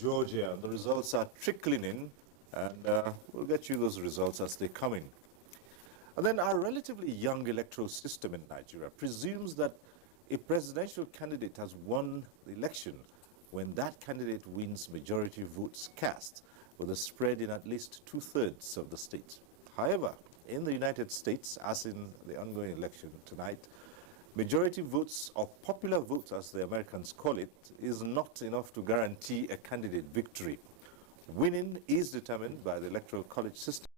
Georgia. The results are trickling in, and we'll get you those results as they come in. And then our relatively young electoral system in Nigeria presumes that a presidential candidate has won the election when that candidate wins majority votes cast, with a spread in at least 2/3 of the state. However, in the United States, as in the ongoing election tonight, majority votes, or popular votes as the Americans call it, is not enough to guarantee a candidate victory. Winning is determined by the Electoral College system.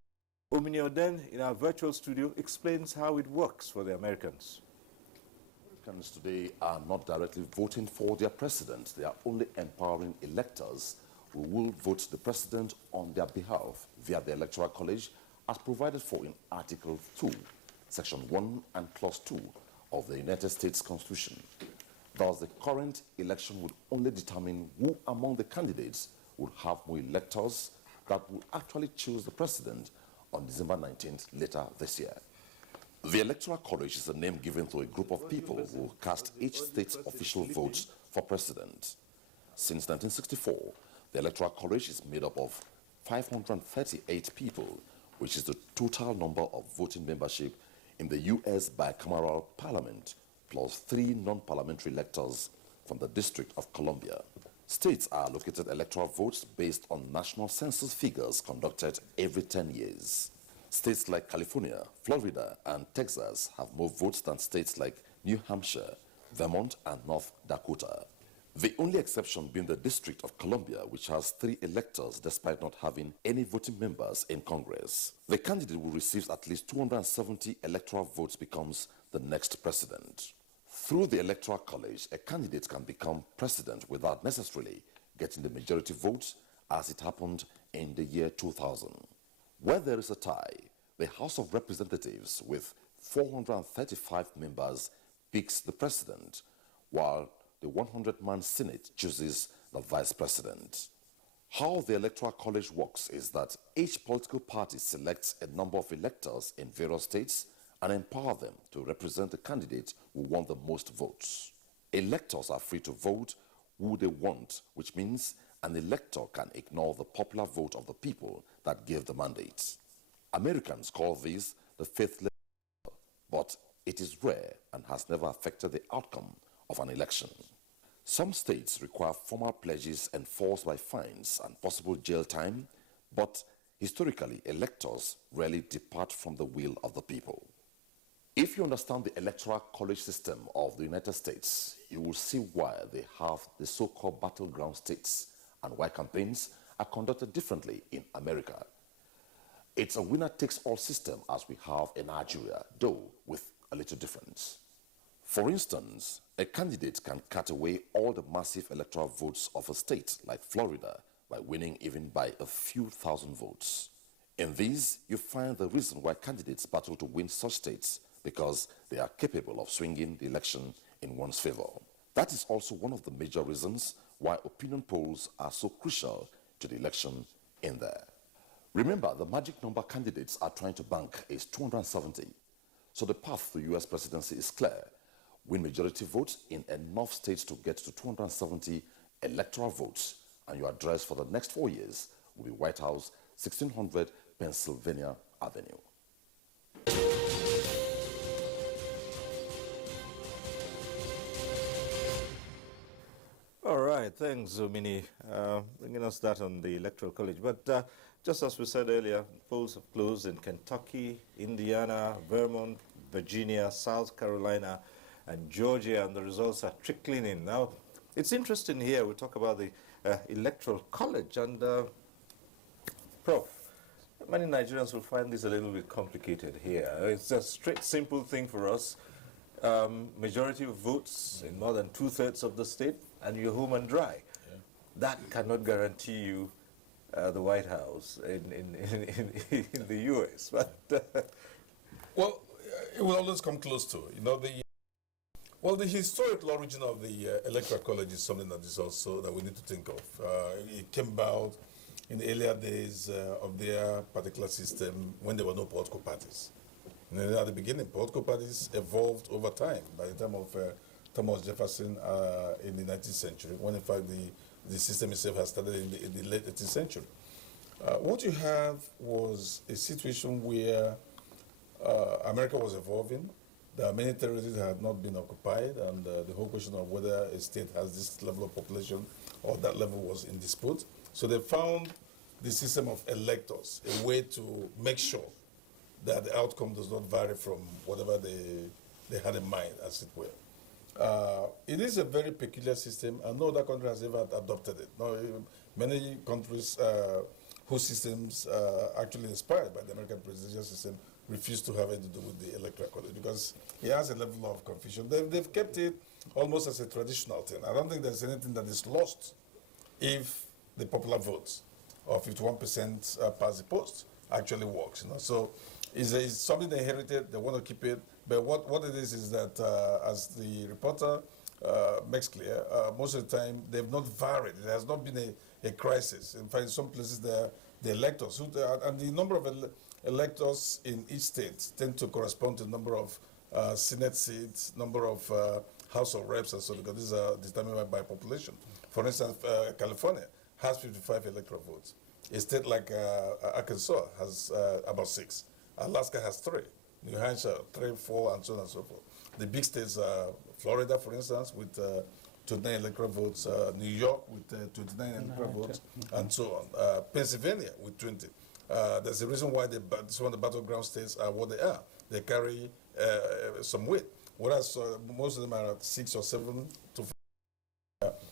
Omini Oden in our virtual studio explains how it works for the Americans. Americans today are not directly voting for their president. They are only empowering electors who will vote the president on their behalf via the Electoral College as provided for in Article 2, Section 1 and Clause 2 of the United States Constitution. Thus, the current election would only determine who among the candidates will have more electors that will actually choose the president on December 19th later this year. The Electoral College is a name given to a group of people who cast each state's official votes for president. Since 1964, the Electoral College is made up of 538 people, which is the total number of voting membership in the U.S. bicameral parliament, plus 3 non-parliamentary electors from the District of Columbia. States are allocated electoral votes based on national census figures conducted every 10 years. States like California, Florida, and Texas have more votes than states like New Hampshire, Vermont, and North Dakota. The only exception being the District of Columbia, which has 3 electors despite not having any voting members in Congress. The candidate who receives at least 270 electoral votes becomes the next president. Through the Electoral College, a candidate can become president without necessarily getting the majority votes, as it happened in the year 2000. Where there is a tie, the House of Representatives with 435 members picks the president, while the 100-man Senate chooses the vice president. How the Electoral College works is that each political party selects a number of electors in various states and empower them to represent the candidate who won the most votes. Electors are free to vote who they want, which means an elector can ignore the popular vote of the people that gave the mandate. Americans call this the faithless elector, but it is rare and has never affected the outcome of an election. Some states require formal pledges enforced by fines and possible jail time, but historically, electors rarely depart from the will of the people. If you understand the Electoral College system of the United States, you will see why they have the so-called battleground states and why campaigns are conducted differently in America. It's a winner-takes-all system as we have in Nigeria, though with a little difference. For instance, a candidate can cut away all the massive electoral votes of a state like Florida by winning even by a few thousand votes. In these, you find the reason why candidates battle to win such states, because they are capable of swinging the election in one's favor. That is also one of the major reasons why opinion polls are so crucial to the election in there. Remember, the magic number candidates are trying to bank is 270. So the path to US presidency is clear. Win majority votes in enough states to get to 270 electoral votes, and your address for the next 4 years will be White House, 1600 Pennsylvania Avenue. All right, thanks, Omini, bringing us that on the Electoral College. But just as we said earlier, polls have closed in Kentucky, Indiana, Vermont, Virginia, South Carolina, and Georgia, and the results are trickling in. Now, it's interesting here, we talk about the Electoral College, and Prof, many Nigerians will find this a little bit complicated here. It's a straight, simple thing for us. Majority of votes in more than 2/3 of the state, and you're home and dry. Yeah. That cannot guarantee you the White House in the U.S. But well, it will always come close to, you know, the historical origin of the Electoral College is something that is also that we need to think of. It came about in the earlier days of their particular system when there were no political parties. And at the beginning, political parties evolved over time. By the time of Thomas Jefferson in the 19th century, when in fact the the system itself has started in the late 18th century. What you have was a situation where America was evolving. There are many territories that had not been occupied, and the whole question of whether a state has this level of population or that level was in dispute. So they found the system of electors, a way to make sure that the outcome does not vary from whatever they had in mind, as it were. It is a very peculiar system, and no other country has ever adopted it. No, many countries whose systems are actually inspired by the American presidential system refuse to have anything to do with the electoral college because it has a level of confusion. They've kept it almost as a traditional thing. I don't think there's anything that is lost if the popular vote of 51% pass the post actually works. So it's something they inherited. They want to keep it. But what it is that, as the reporter makes clear, most of the time they've not varied. There has not been a crisis. In fact, in some places the electors, and the number of electors in each state tend to correspond to the number of Senate seats, number of House of Reps, and so because these are determined by population. For instance, California has 55 electoral votes. A state like Arkansas has about 6. Alaska has 3. New Hampshire, 3, 4, and so on and so forth. The big states are Florida, for instance, with 29 electoral votes, New York with 29 electoral votes, and so on. Pennsylvania with 20. There's a reason why some of the battleground states are what they are. They carry some weight, whereas most of them are at 6 or 7 to 5.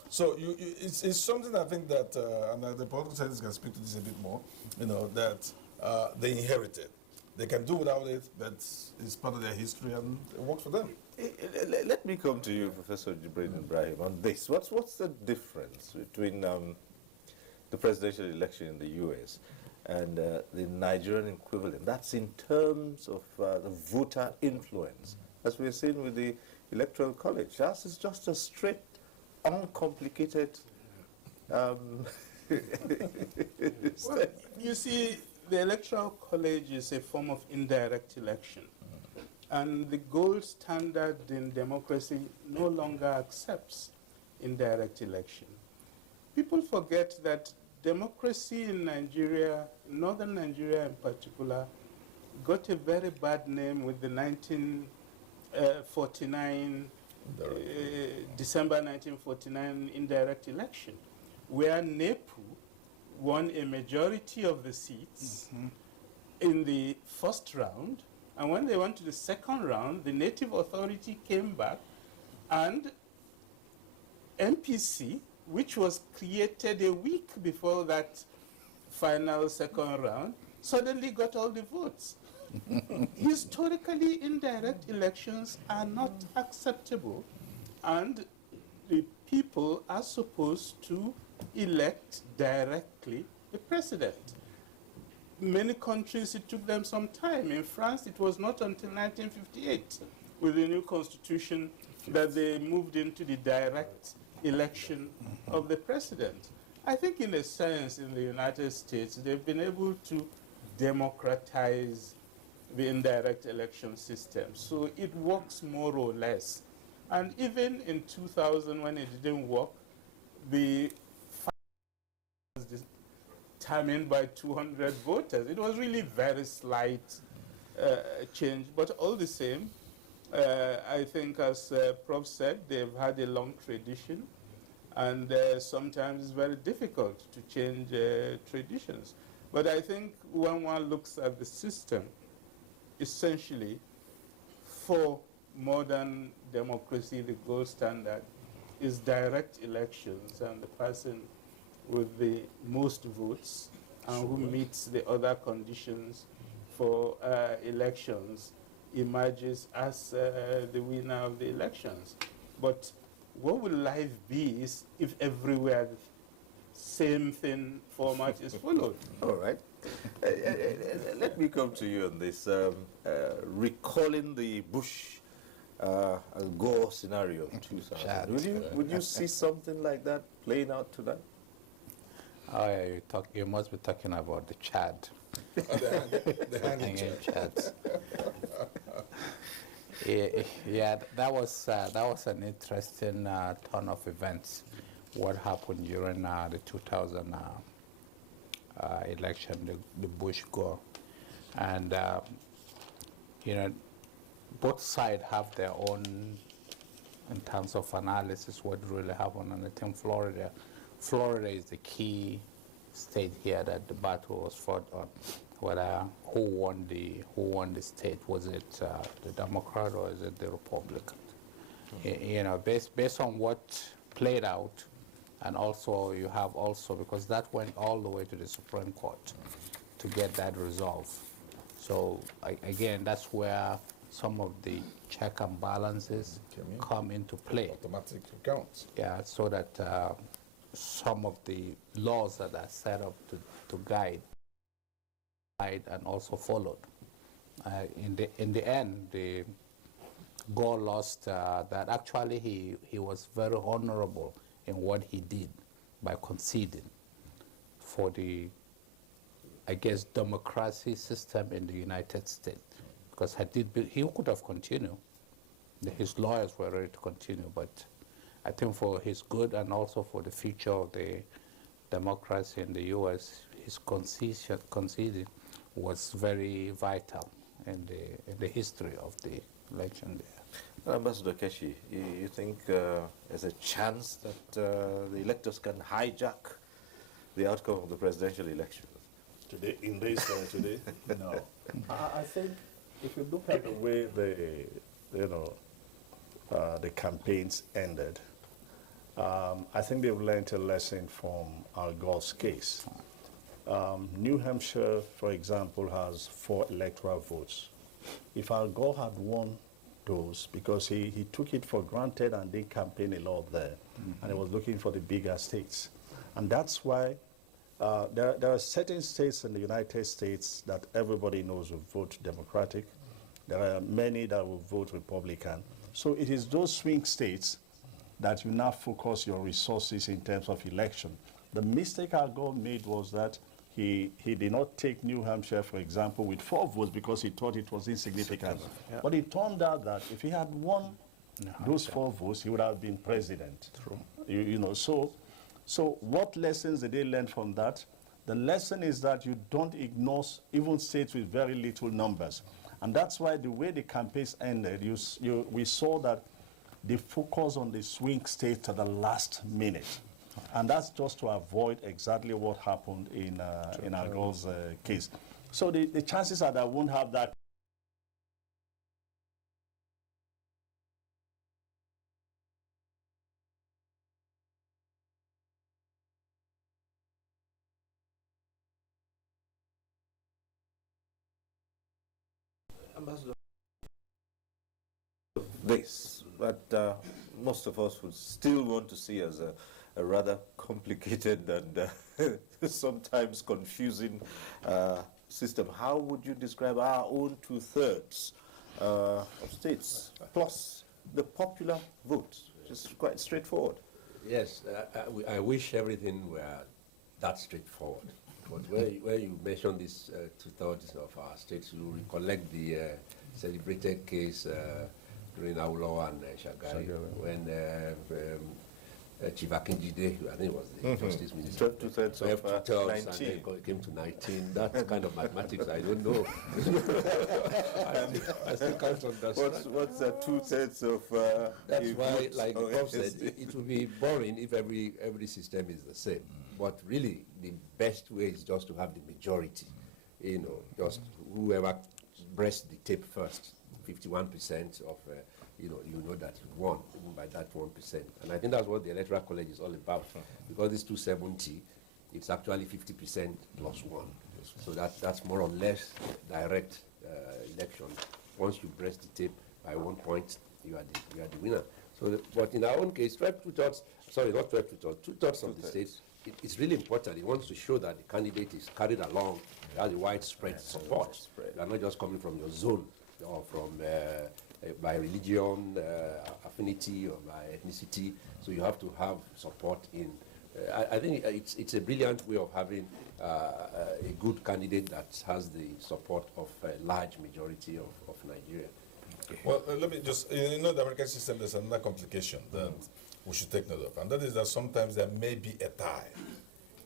So it's something I think that, and the political scientists can speak to this a bit more, that they inherited. They can do without it, but it's part of their history and it works for them. Let me come to you, Professor Jibril Ibrahim, on this. What's the difference between the presidential election in the U.S. and the Nigerian equivalent? That's in terms of the voter influence, as we're seeing with the Electoral College. Ours is just a straight, uncomplicated Well, you see, the Electoral College is a form of indirect election. And the gold standard in democracy no longer accepts indirect election. People forget that democracy in Nigeria, northern Nigeria in particular, got a very bad name with the 1949, December 1949 indirect election, where NEPU won a majority of the seats in the first round, and when they went to the second round, the Native Authority came back, and MPC, which was created a week before that final second round, suddenly got all the votes. Historically, indirect elections are not acceptable, and the people are supposed to elect directly the president. Many countries, it took them some time. In France, it was not until 1958, with the new constitution, that they moved into the direct election of the president. I think in a sense, in the United States, they've been able to democratize the indirect election system. So it works more or less. And even in 2000, when it didn't work, the was determined by 200 voters. It was really very slight change, but all the same, I think, as Prof said, they've had a long tradition, and sometimes it's very difficult to change traditions. But I think when one looks at the system, essentially, for modern democracy, the gold standard is direct elections, and the person with the most votes and who meets the other conditions for elections emerges as the winner of the elections. But what will life be is if everywhere the same thing format is followed? All right. Let me come to you on this. Recalling the Bush Al Gore scenario of 2000. Would you see something like that playing out tonight? You must be talking about the Chad. The hanging Chad. Yeah, that was an interesting turn of events. what happened during the 2000 election, the Bush Gore. And, you know, both sides have their own, in terms of analysis, what really happened. And I think Florida is the key state here that the battle was fought on. Whether who won the state? Was it the Democrat or is it the Republican? You know, based on what played out, and also you have also, because that went all the way to the Supreme Court to get that resolved. So again, that's where some of the check and balances come into play. Automatic accounts. Yeah, so that some of the laws that are set up to guide and also followed. In the end, the Gore lost that. Actually, he was very honorable in what he did by conceding for the, I guess, democracy system in the United States. Because he could have continued. His lawyers were ready to continue, but I think for his good and also for the future of the democracy in the U.S., his conceding was very vital in the history of the election there. Ambassador Keshi, you think there's a chance that the electors can hijack the outcome of the presidential election? Today, in this today? No. I think if you look at the way the campaigns ended, I think they've learned a lesson from Al Gore's case. New Hampshire, for example, has 4 electoral votes. If Al Gore had won those, because he took it for granted and didn't campaign a lot there, and he was looking for the bigger states. And that's why there are certain states in the United States that everybody knows will vote Democratic. There are many that will vote Republican. So it is those swing states that you now focus your resources in terms of election. The mistake Al Gore made was that he did not take New Hampshire, for example, with 4 votes because he thought it was insignificant. Yeah. But it turned out that if he had won those 4 votes, he would have been president. True. You know, so what lessons did they learn from that? The lesson is that you don't ignore even states with very little numbers. And that's why the way the campaigns ended, we saw that they focus on the swing states at the last minute. And that's just to avoid exactly what happened in Al Gore's case. So the chances are that I won't have that. Ambassador, this, but most of us would still want to see as a rather complicated and sometimes confusing system. How would you describe our own 2/3 of states plus the popular vote? Just quite straightforward. Yes, I wish everything were that straightforward. But where you mentioned this 2/3 of our states, you recollect the celebrated case during Awolowo and Shagari when Chief Akinjide, I think it was the Justice Minister, 2/3 of 2/3 19. and then came to 19. That kind of mathematics, I don't know. I still can't understand. What's 2/3 of? That's why, votes? like Bob said, it would be boring if every system is the same. But really, the best way is just to have the majority. You know, just whoever breasts the tape first, 51% of, you know that you won even by that 1%. And I think that's what the Electoral College is all about. Because it's 270, it's actually 50% plus 1. So that's more or less direct election. Once you breast the tape by 1 point, you are the winner. So, but in our own case, 2/3 of the states, it's really important. It wants to show that the candidate is carried along, has a widespread support. You are not just coming from your zone or from by religion, affinity, or by ethnicity. So you have to have support in. I think it's a brilliant way of having a good candidate that has the support of a large majority of Nigeria. Well, let me just, the American system, there's another complication that we should take note of. And that is that sometimes there may be a tie.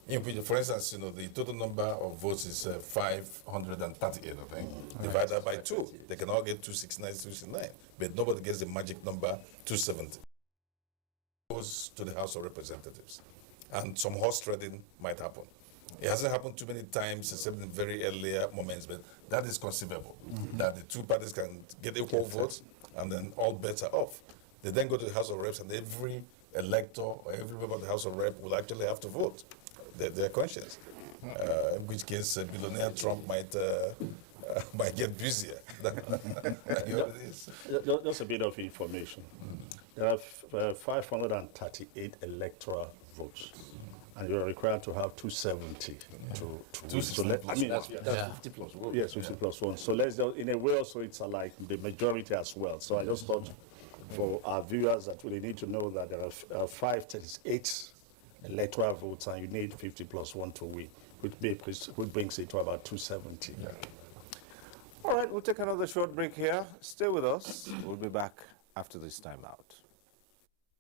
In which, for instance, the total number of votes is 538, I think, divided by 2. They can all get 269, 269, but nobody gets the magic number 270. Goes to the House of Representatives. And some horse trading might happen. It hasn't happened too many times except in very earlier moments, but that is conceivable, that the two parties can get equal votes and then all bets are off. They then go to the House of Reps and every elector or every member of the House of Reps will actually have to vote their conscience, in which case billionaire Trump might get busier than he already is. Just a bit of information. There are 538 electoral votes, and you are required to have 270 to win. So That's 50 plus 1. yes, 50 plus 1. So let's just, in a way also it's like the majority as well. So I just thought for our viewers that really need to know that there are 538 electoral votes and you need 50 plus 1 to win, which brings it to about 270. Yeah. All right, we'll take another short break here. Stay with us. We'll be back after this time out.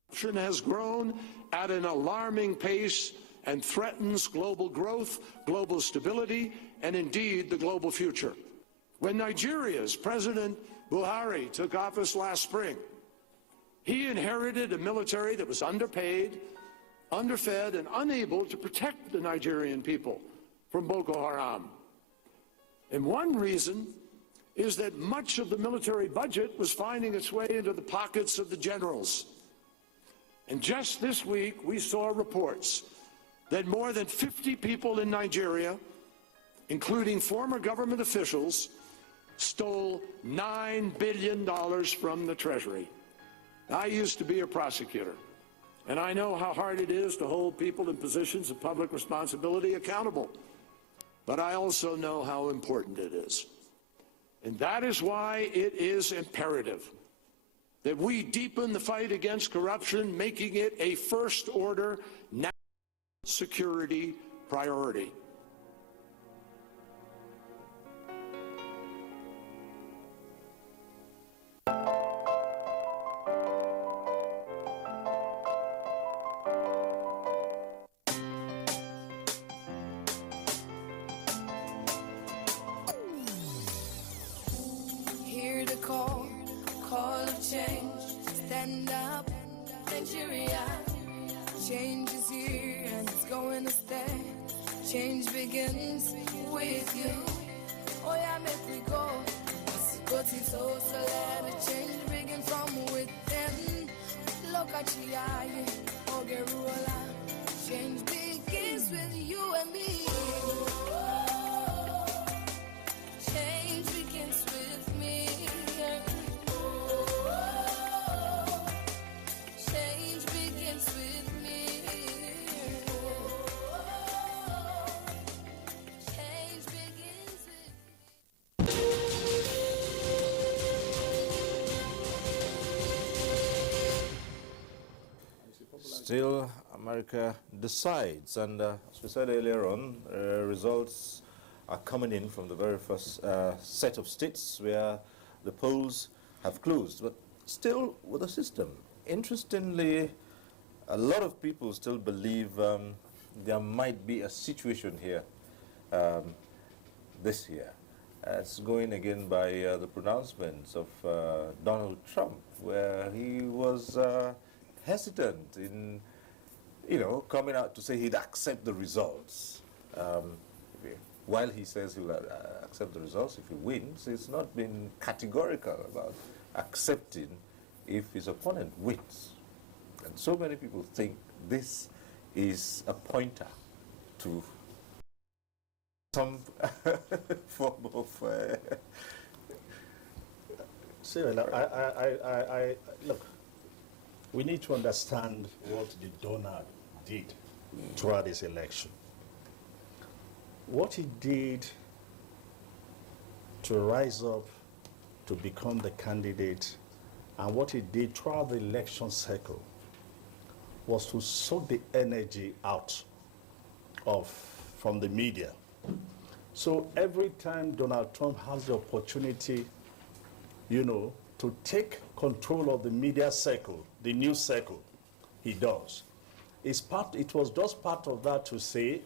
Corruption has grown at an alarming pace and threatens global growth, global stability, and indeed the global future. When Nigeria's President Buhari took office last spring, he inherited a military that was underpaid, underfed, and unable to protect the Nigerian people from Boko Haram. And one reason is that much of the military budget was finding its way into the pockets of the generals. And just this week, we saw reports that more than 50 people in Nigeria, including former government officials, stole $9 billion from the Treasury. I used to be a prosecutor, and I know how hard it is to hold people in positions of public responsibility accountable. But I also know how important it is. And that is why it is imperative that we deepen the fight against corruption, making it a first-order national security priority. Hear the call of change. Stand up, Nigeria. Change is here and it's going to stay. Change begins with you. Oh yeah, make we go. Go to so let the change begin from within. Look at you, Ogeruola. Change begins with you and me. Change begins with me. Change begins with me. Change begins with me. Still, America decides, and as we said earlier on, results are coming in from the very first set of states where the polls have closed, but still with the system. Interestingly, a lot of people still believe there might be a situation here this year. It's going again by the pronouncements of Donald Trump, where he was hesitant in, coming out to say he'd accept the results. While he says he'll accept the results if he wins, he's not been categorical about accepting if his opponent wins. And so many people think this is a pointer to some form of... Cyril, look, we need to understand what the donor did throughout this election. What he did to rise up to become the candidate and what he did throughout the election cycle was to suck the energy out from the media. So every time Donald Trump has the opportunity, to take control of the media circle, the news circle, he does. It was just part of that to say,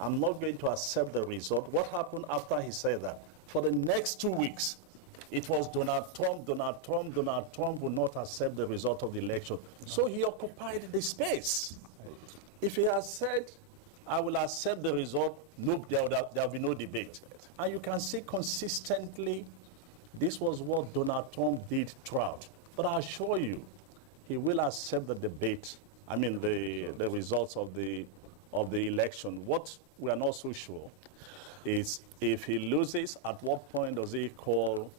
I'm not going to accept the result. What happened after he said that? For the next 2 weeks, it was Donald Trump will not accept the result of the election. So he occupied the space. If he had said, I will accept the result, nope, there will be no debate. And you can see consistently, this was what Donald Trump did throughout. But I assure you, he will accept the debate, the results of the election. What we are not so sure is if he loses, at what point does he call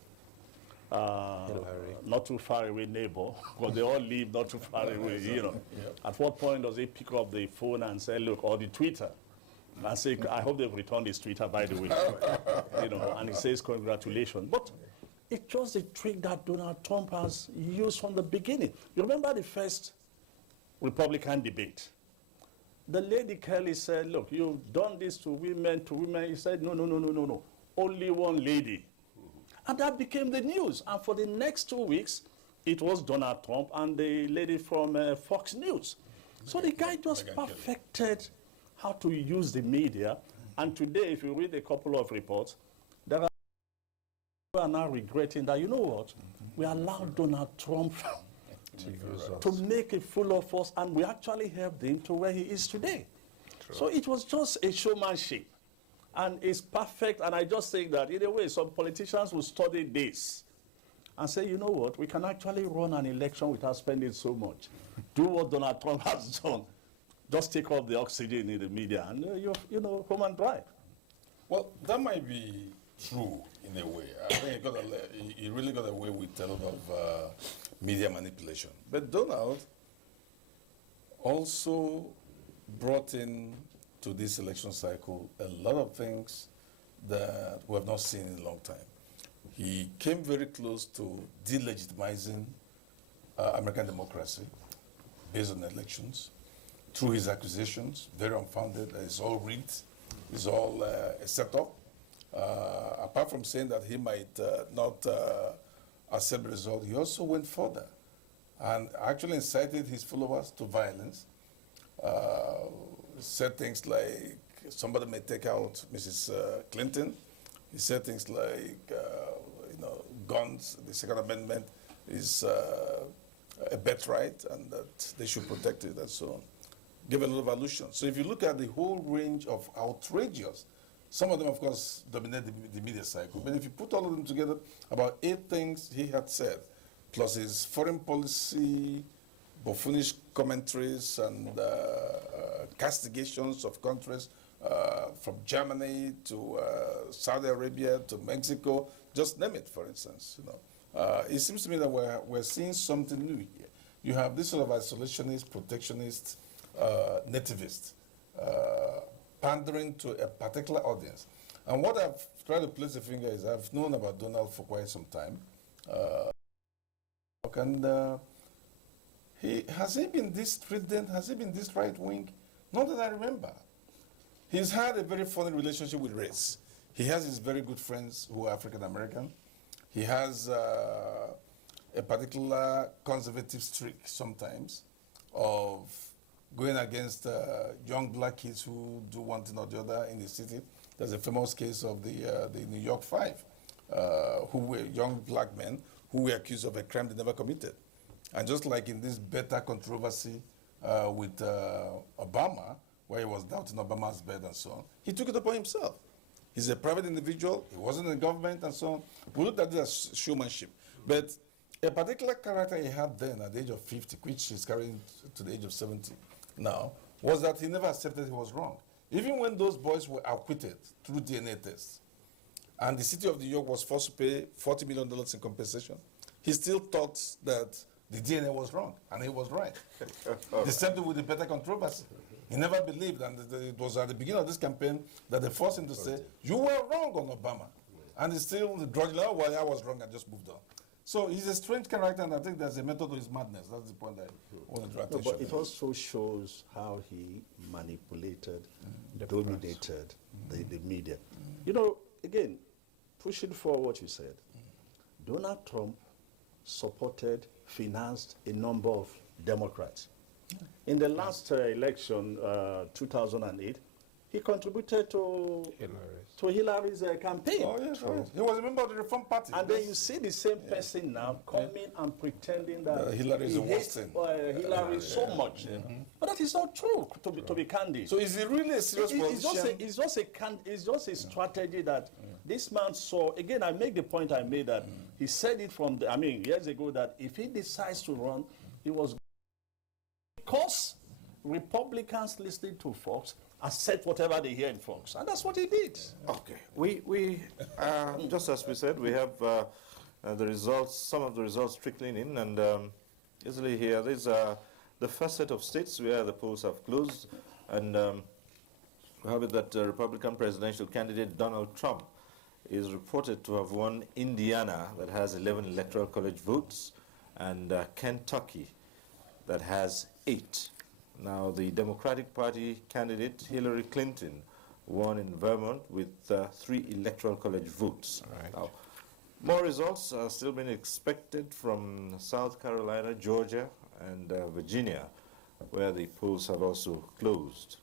not too far away neighbor, because they all live not too far away, you know. Yep. At what point does he pick up the phone and say, look, or the Twitter, and say, I hope they've returned his Twitter, by the way, you know, and he says, congratulations. But it's just a trick that Donald Trump has used from the beginning. You remember the first Republican debate? The lady Kelly said, look, you've done this to women. He said, no. Only one lady. And that became the news. And for the next 2 weeks, it was Donald Trump and the lady from Fox News. So the guy just perfected how to use the media. And today, if you read a couple of reports, there are people who are now regretting that, you know what, we allowed Donald Trump to make a fool of us, and we actually helped him to where he is today. True. So it was just a showmanship. And it's perfect, and I just think that, in a way, some politicians will study this and say, you know what, we can actually run an election without spending so much. Do what Donald Trump has done. Just take off the oxygen in the media, and you know, home and dry. Well, that might be true in a way. I think he really got away with a lot of media manipulation. But Donald also brought in to this election cycle a lot of things that we have not seen in a long time. He came very close to delegitimizing American democracy based on elections through his accusations, very unfounded. It's all rigged. It's all a setup. Apart from saying that he might not accept the result, he also went further and actually incited his followers to violence. Said things like somebody may take out Mrs. Clinton. He said things like, guns, the Second Amendment is a birthright and that they should protect it and so on. Give a lot of allusions. So if you look at the whole range of outrageous, some of them, of course, dominate the media cycle. But if you put all of them together, about 8 things he had said, plus his foreign policy, buffoonish commentaries and castigations of countries from Germany to Saudi Arabia to Mexico, just name it, for instance. It seems to me that we're seeing something new here. You have this sort of isolationist, protectionist, nativist, pandering to a particular audience. And what I've tried to place a finger is I've known about Donald for quite some time. Has he been this strident? Has he been this right-wing? Not that I remember. He's had a very funny relationship with race. He has his very good friends who are African-American. He has a particular conservative streak sometimes of going against young black kids who do one thing or the other in the city. There's a famous case of the New York Five, who were young black men who were accused of a crime they never committed. And just like in this beta controversy with Obama, where he was doubting Obama's bed and so on, he took it upon himself. He's a private individual, he wasn't in the government and so on. We looked at this as showmanship. But a particular character he had then at the age of 50, which he's carrying to the age of 70 now, was that he never accepted he was wrong. Even when those boys were acquitted through DNA tests, and the city of New York was forced to pay $40 million in compensation, he still thought that the DNA was wrong, and he was right. The same thing with the beta controversy. He never believed, and it was at the beginning of this campaign that they forced him to say, you were wrong on Obama. And he still grudgingly, oh, well, I was wrong, I just moved on. So he's a strange character, and I think there's a method to his madness. That's the point I want to draw attention. But it also shows how he manipulated, dominated the media. You know, again, pushing forward what you said, Donald Trump supported, financed a number of Democrats. In the last election, 2008, he contributed to Hillary's campaign. Oh, yes, yes. He was a member of the Reform Party. And then you see the same person now coming and pretending that Hillary is he the worst hates thing. Hillary so much. But that is not true, to be candid. So is he really a serious politician? It's just a strategy that this man saw. Again, I make the point I made that he said it from, years ago, that if he decides to run, he was, because Republicans listening to Fox accept whatever they hear in Fox, and that's what he did. Okay, we just as we said, we have the results, some of the results trickling in, and easily here, these are the first set of states where the polls have closed, and we have it that Republican presidential candidate Donald Trump is reported to have won Indiana, that has 11 electoral college votes, and Kentucky, that has 8. Now, the Democratic Party candidate Hillary Clinton won in Vermont with 3 electoral college votes. Right. Now, more results are still being expected from South Carolina, Georgia, and Virginia, where the polls have also closed.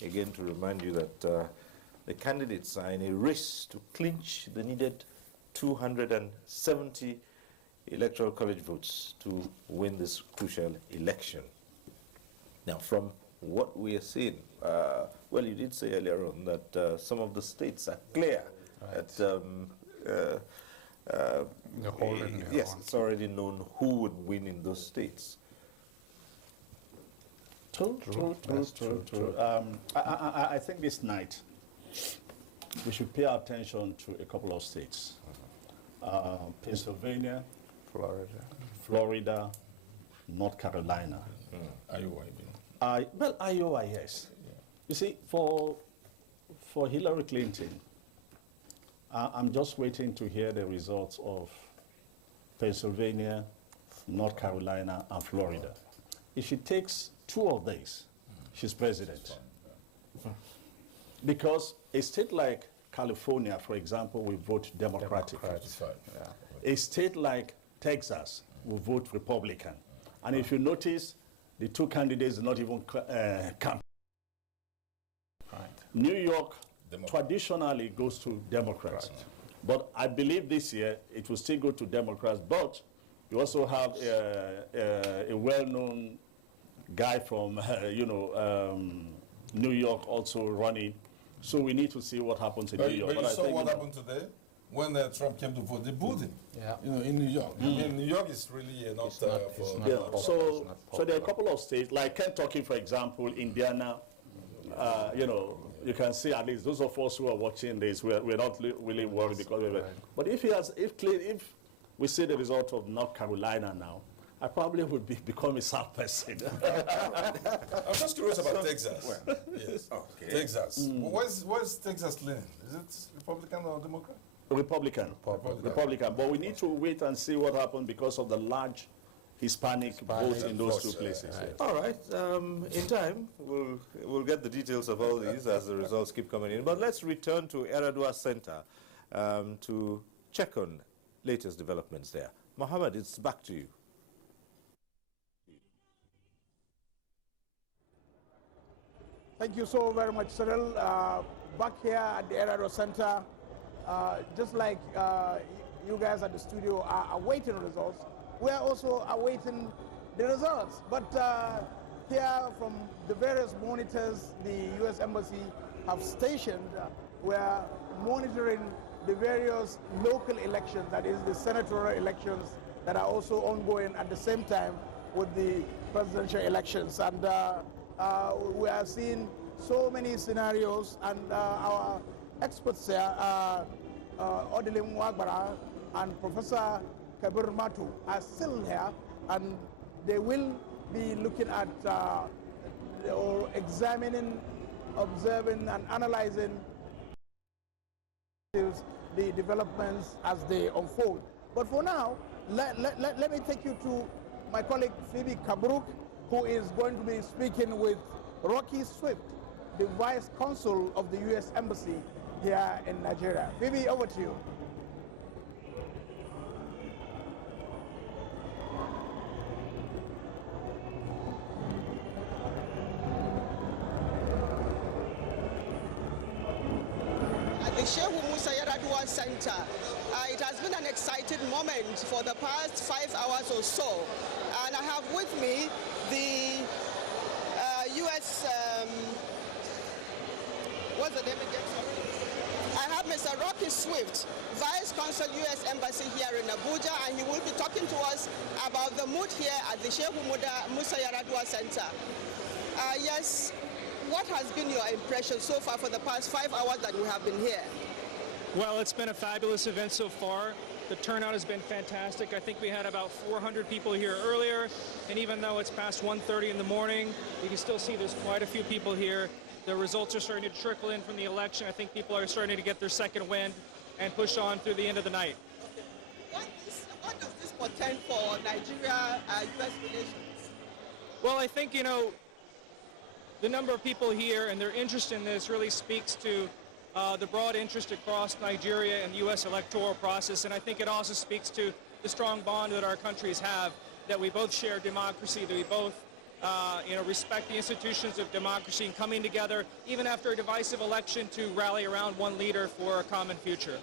Again, to remind you that the candidates are in a race to clinch the needed 270 electoral college votes to win this crucial election. Now, from what we are seeing, well, you did say earlier on that some of the states are clear. Right. That, yes, one. it's already known who would win in those states. True. I think this night we should pay attention to a couple of states. Pennsylvania, Florida, North Carolina. Iowa, Well, Iowa, yes. Yeah. You see, for Hillary Clinton, I'm just waiting to hear the results of Pennsylvania, North Carolina, and Florida. If she takes 2 of these, she's president. Because a state like California, for example, will vote Democratic. A state like Texas will vote Republican. And if you notice, the 2 candidates do not even campaign. New York traditionally goes to Democrats. But I believe this year it will still go to Democrats. But you also have a well-known guy from, New York also running. So we need to see what happens in New York. But you saw what happened today? When Trump came to vote, they booed him. Yeah. In New York. I mean, New York is really not for. So there are a couple of states like Kentucky, for example, Indiana. You can see at least those of us who are watching this, we're not really worried because of it. But if we see the result of North Carolina now, I probably would become a sad person. I'm just curious about Texas. Yes. Okay. Texas. Where's Texas leaning? Is it Republican or Democrat? Republican. But we need to wait and see what happens because of the large Hispanic votes in those 2 places. Right. All right. In time, we'll get the details of all these as the results keep coming in. But let's return to Eradua Center to check on latest developments there. Mohammed, it's back to you. Thank you so very much, Cyril. Back here at the Eradua Center, just like you guys at the studio are awaiting results, we are also awaiting the results. But here from the various monitors the U.S. Embassy have stationed, we are monitoring the various local elections, that is the senatorial elections that are also ongoing at the same time with the presidential elections. And we are seeing so many scenarios, and our experts here, Odilim Wagbara and Professor Kabir Matu, are still here, and they will be looking at or examining, observing, and analyzing the developments as they unfold. But for now, let me take you to my colleague Phoebe Kabruk, who is going to be speaking with Rocky Swift, the Vice Consul of the U.S. Embassy here in Nigeria. Phoebe, over to you. the Sheikh Musa Yar'Adua Center. It has been an exciting moment for the past 5 hours or so. And I have with me the U.S. What's the name again? Sorry. I have Mr. Rocky Swift, Vice Consul U.S. Embassy here in Abuja, and he will be talking to us about the mood here at the Sheikh Musa Yar'Adua Center. Yes, what has been your impression so far for the past 5 hours that we have been here? Well, it's been a fabulous event so far. The turnout has been fantastic. I think we had about 400 people here earlier, and even though it's past 1:30 in the morning, you can still see there's quite a few people here. The results are starting to trickle in from the election. I think people are starting to get their second wind and push on through the end of the night. Okay. What does this portend for Nigeria-U.S. relations? Well, I think, you know, the number of people here and their interest in this really speaks to the broad interest across Nigeria and the U.S. electoral process, and I think it also speaks to the strong bond that our countries have, that we both share democracy, that we both respect the institutions of democracy and coming together, even after a divisive election, to rally around one leader for a common future.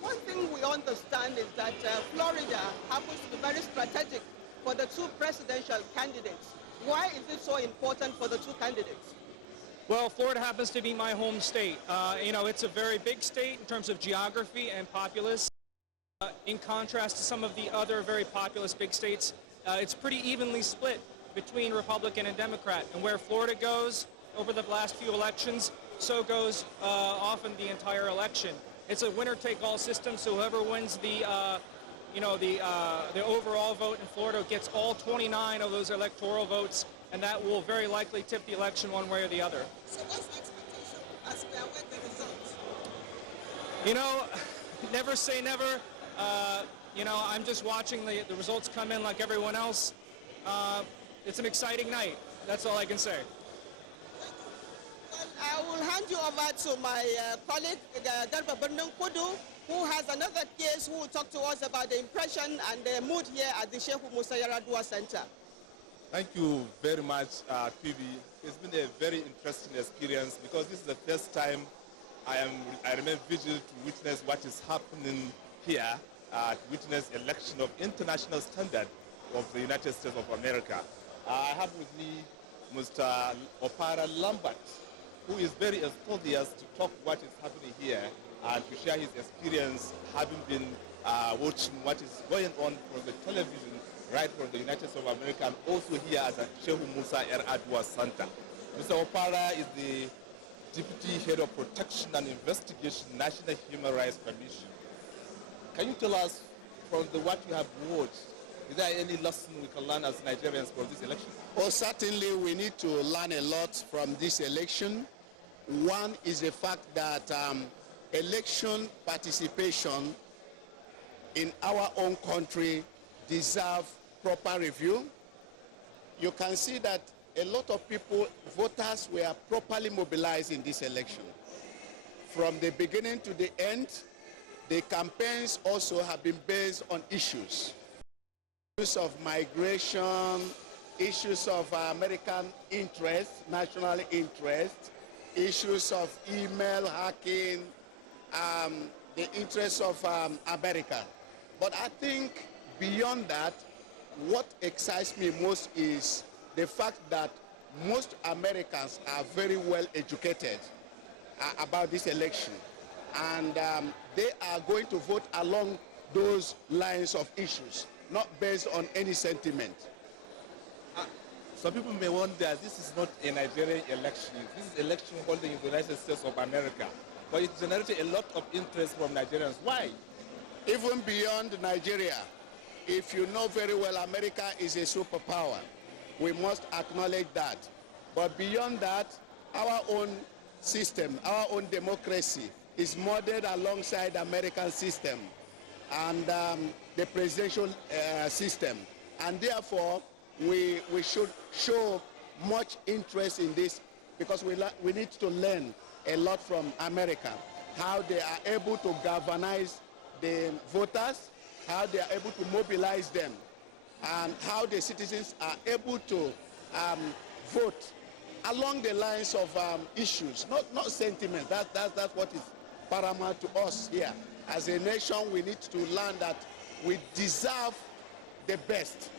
One thing we understand is that Florida happens to be very strategic for the two presidential candidates. Why is it so important for the two candidates? Well, Florida happens to be my home state. It's a very big state in terms of geography and populace. In contrast to some of the other very populous big states, it's pretty evenly split between Republican and Democrat. And where Florida goes over the last few elections, so goes often the entire election. It's a winner-take-all system, so whoever wins the overall vote in Florida gets all 29 of those electoral votes, and that will very likely tip the election one way or the other. So what's the expectation as we await the results? You know, never say never. I'm just watching the results come in like everyone else. It's an exciting night. That's all I can say. Well, I will hand you over to my colleague, Darba Bundung Kudu, who has another case who will talk to us about the impression and the mood here at the Sheikh Musa Yar'Adua Center. Thank you very much, PB. It's been a very interesting experience because this is the first time I remain vigilant to witness what is happening here, to witness election of international standard of the United States of America. I have with me Mr. Opara Lambert, who is very enthusiastic to talk what is happening here and to share his experience having been watching what is going on from the television right from the United States of America and also here at the Sheikh Musa Yar'Adua Center. Mr. Opara is the Deputy Head of Protection and Investigation, National Human Rights Commission. Can you tell us from what you have watched, is there any lesson we can learn as Nigerians from this election? Well, certainly we need to learn a lot from this election. One is the fact that election participation in our own country deserve proper review. You can see that a lot of people, voters, were properly mobilized in this election. From the beginning to the end, the campaigns also have been based on issues. Issues of migration, issues of American interest, national interest, issues of email hacking, the interests of America. But I think beyond that, what excites me most is the fact that most Americans are very well educated about this election. And they are going to vote along those lines of issues, not based on any sentiment. Some people may wonder, this is not a Nigerian election. This is election holding in the United States of America. But it generated a lot of interest from Nigerians. Why? Even beyond Nigeria, if you know very well, America is a superpower. We must acknowledge that. But beyond that, our own system, our own democracy is modeled alongside the American system and the presidential system. And therefore, we should show much interest in this because we need to learn a lot from America, how they are able to galvanize the voters, how they are able to mobilize them, and how the citizens are able to vote along the lines of issues, not sentiment. That's what is paramount to us here. As a nation, we need to learn that we deserve the best.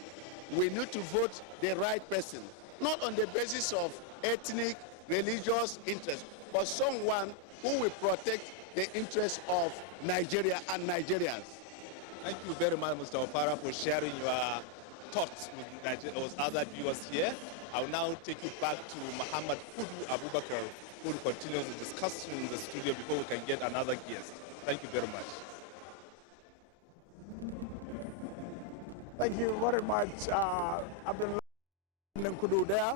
We need to vote the right person, not on the basis of ethnic, religious interest, but someone who will protect the interests of Nigeria and Nigerians. Thank you very much, Mr. Opara, for sharing your thoughts with other viewers here. I will now take you back to Muhammad Fudu Abubakar, who will continue the discussion in the studio before we can get another guest. Thank you very much. Thank you very much, Abdullah Nkudu there.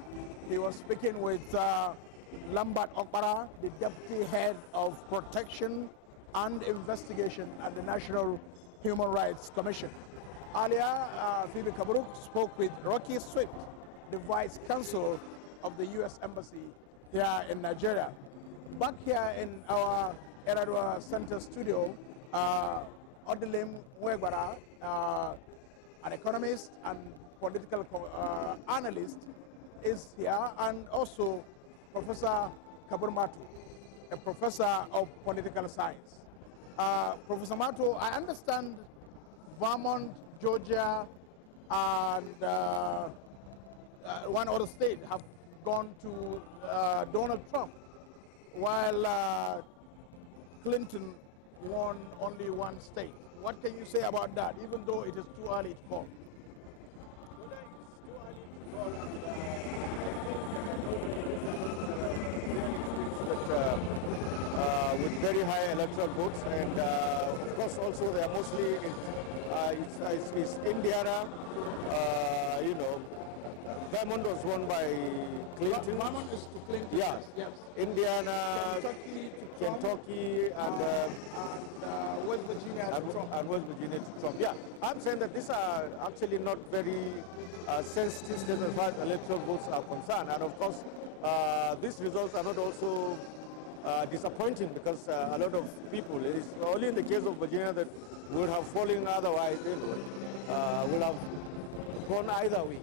He was speaking with Lambert Okpara, the Deputy Head of Protection and Investigation at the National Human Rights Commission. Earlier, Phoebe Kaburuk spoke with Rocky Swift, the Vice Consul of the U.S. Embassy here in Nigeria. Back here in our Eradua Center studio, Odelim Wegbara, an economist and political analyst, is here, and also Professor Kabur Matu, a professor of political science. Professor Matu, I understand Vermont, Georgia, and one other state have gone to Donald Trump, while Clinton won only one state. What can you say about that, even though it is too early to call? With very high electoral votes, and of course also they are mostly it's Indiana. You know, Vermont was won by Clinton. Vermont is to Clinton. Yeah. Yes. Indiana, Kentucky, and West Virginia to Trump. And West Virginia to Trump. Yeah, I'm saying that these are actually not very sensitive states as far as electoral votes are concerned, and of course these results are not also disappointing, because a lot of people, it is only in the case of Virginia that would have fallen otherwise, you know, would have gone either way.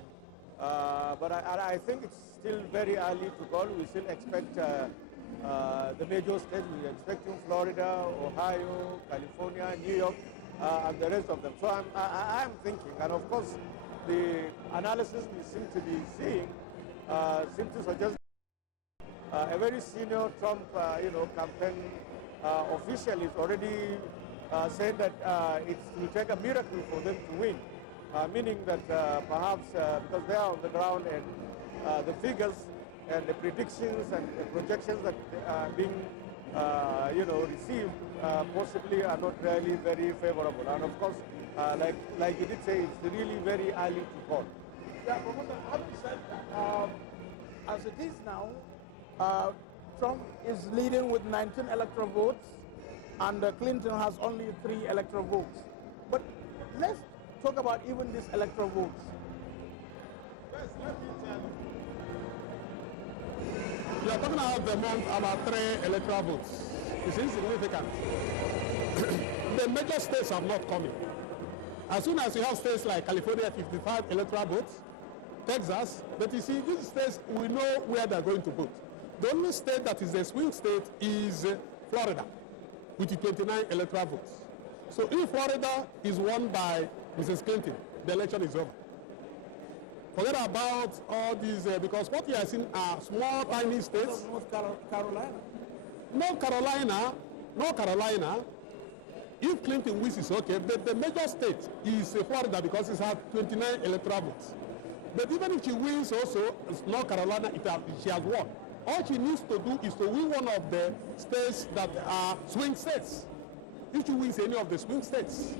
But I think it's still very early to call. We still expect the major states. We're expecting Florida, Ohio, California, New York, and the rest of them. So I'm thinking, and of course the analysis we seem to be seeing seem to suggest a very senior Trump, you know, campaign official is already saying that it will take a miracle for them to win, meaning that perhaps because they are on the ground and the figures and the predictions and the projections that are being, you know, received possibly are not really very favorable. And of course, like you did say, it's really very early to call. Yeah, Professor, having said that, as it is now, Trump is leading with 19 electoral votes, and Clinton has only 3 electoral votes. But let's talk about even these electoral votes. First, let me tell you. You are talking about Vermont, about 3 electoral votes. It's insignificant. The major states have not come in. As soon as you have states like California, 55 electoral votes, Texas, but you see, these states, we know where they're going to vote. The only state that is a swing state is Florida, with 29 electoral votes. So if Florida is won by Mrs. Clinton, the election is over. Forget about all these, because what you are seeing are small, tiny states. North Carolina. North Carolina, if Clinton wins, it's okay, but the major state is Florida, because it has 29 electoral votes. But even if she wins also, North Carolina, she has won. All she needs to do is to win one of the states that are swing states. If she wins any of the swing states,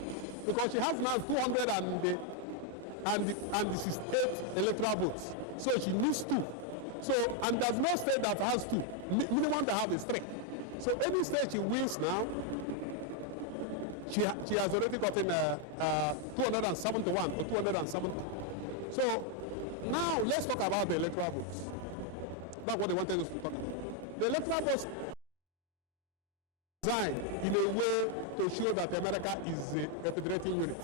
because she has now 268 electoral votes, so she needs 2. So, and there's no state that has 2. Minimum they have is 3. So any state she wins now, she has already gotten 271 or 270. So now let's talk about the electoral votes. That's what they wanted us to talk about. The electoral votes designed in a way to show that America is a federating unit.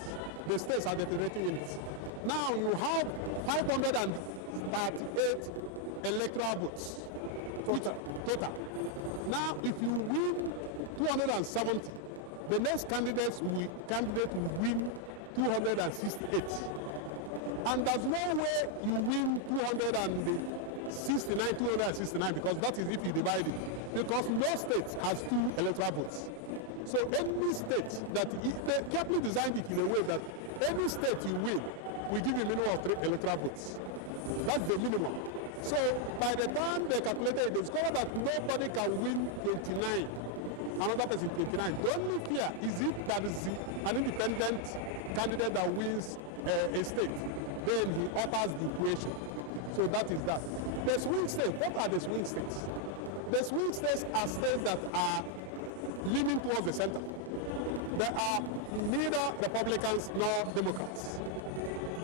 The states are the federating units. Now you have 538 electoral votes. Total. Now if you win 270. The next candidate will win 268. And there's no way you win 269 because that is if you divide it. Because no state has 2 electoral votes. So any state that, they carefully designed it in a way that any state you win will give you a minimum of 3 electoral votes. That's the minimum. So by the time they calculated it, they discovered that nobody can win 29, another person 29. The only fear is if that is an independent candidate that wins a state, then he alters the equation. So that is that. The swing states, what are the swing states? The swing states are states that are leaning towards the center. They are neither Republicans nor Democrats.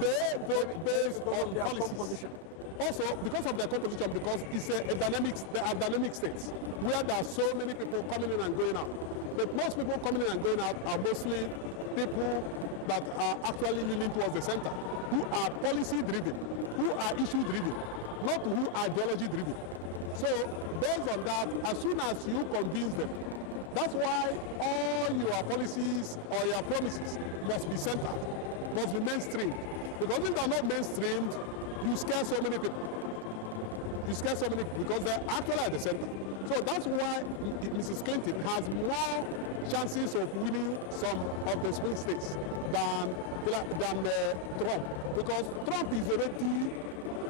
They vote based on policies. Also, because of their composition, because it's a dynamic, they are dynamic states where there are so many people coming in and going out. But most people coming in and going out are mostly people that are actually leaning towards the center, who are policy driven, who are issue driven, not who are ideology driven. So based on that, as soon as you convince them, that's why all your policies or your promises must be centered, must be mainstreamed. Because if they're not mainstreamed, you scare so many people. You scare so many people because they're actually at the center. So that's why Mrs. Clinton has more chances of winning some of the swing states than Trump. Because Trump is already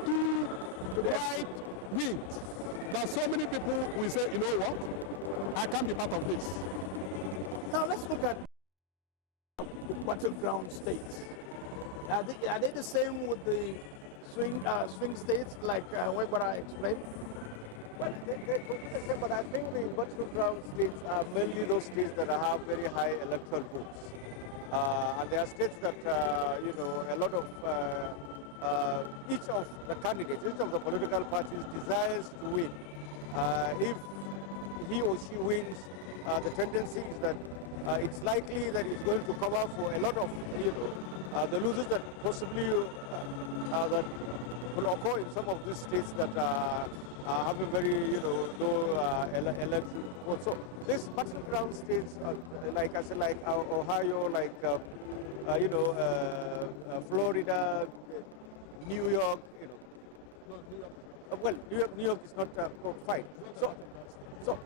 too right-winged. That so many people will say, you know what, I can't be part of this. Now let's look at the battleground states. Are they the same with the swing states like Webara explained? Well, they could be the same, but I think the battleground states are mainly those states that have very high electoral votes. And there are states that, you know, a lot of, each of the candidates, each of the political parties desires to win. If he or she wins, the tendency is that it's likely that it's going to cover for a lot of, you know, the losers that possibly that will occur in some of these states that have a very, you know, low electoral vote. So these battleground states, like I said, like Ohio, like you know, Florida, New York, you know. No, New York. Well, New York is not fine. So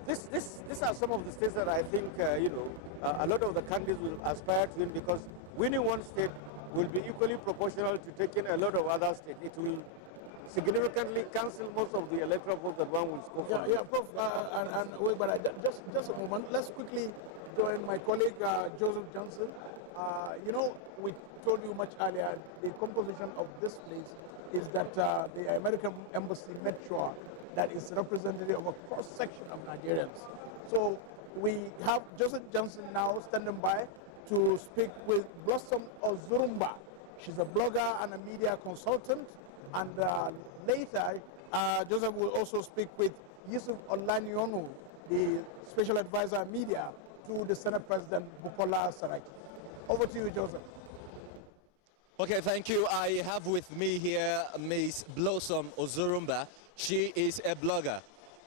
these are some of the states that I think you know, a lot of the candidates will aspire to win, because winning one state will be equally proportional to taking a lot of other states. It will significantly cancel most of the electoral votes that one will score for. Yeah, Prof. And wait, but just a moment. Let's quickly join my colleague Joseph Johnson. You know, we told you much earlier, the composition of this place is that the American embassy made sure that it's representative of a cross-section of Nigerians. So we have Joseph Johnson now standing by to speak with Blossom Ozurumba. She's a blogger and a media consultant. And later, Joseph will also speak with Yusuf Olanionu, the special advisor media to the Senate President Bukola Saraki. Over to you, Joseph. Okay, thank you. I have with me here Ms. Blossom Ozurumba. She is a blogger.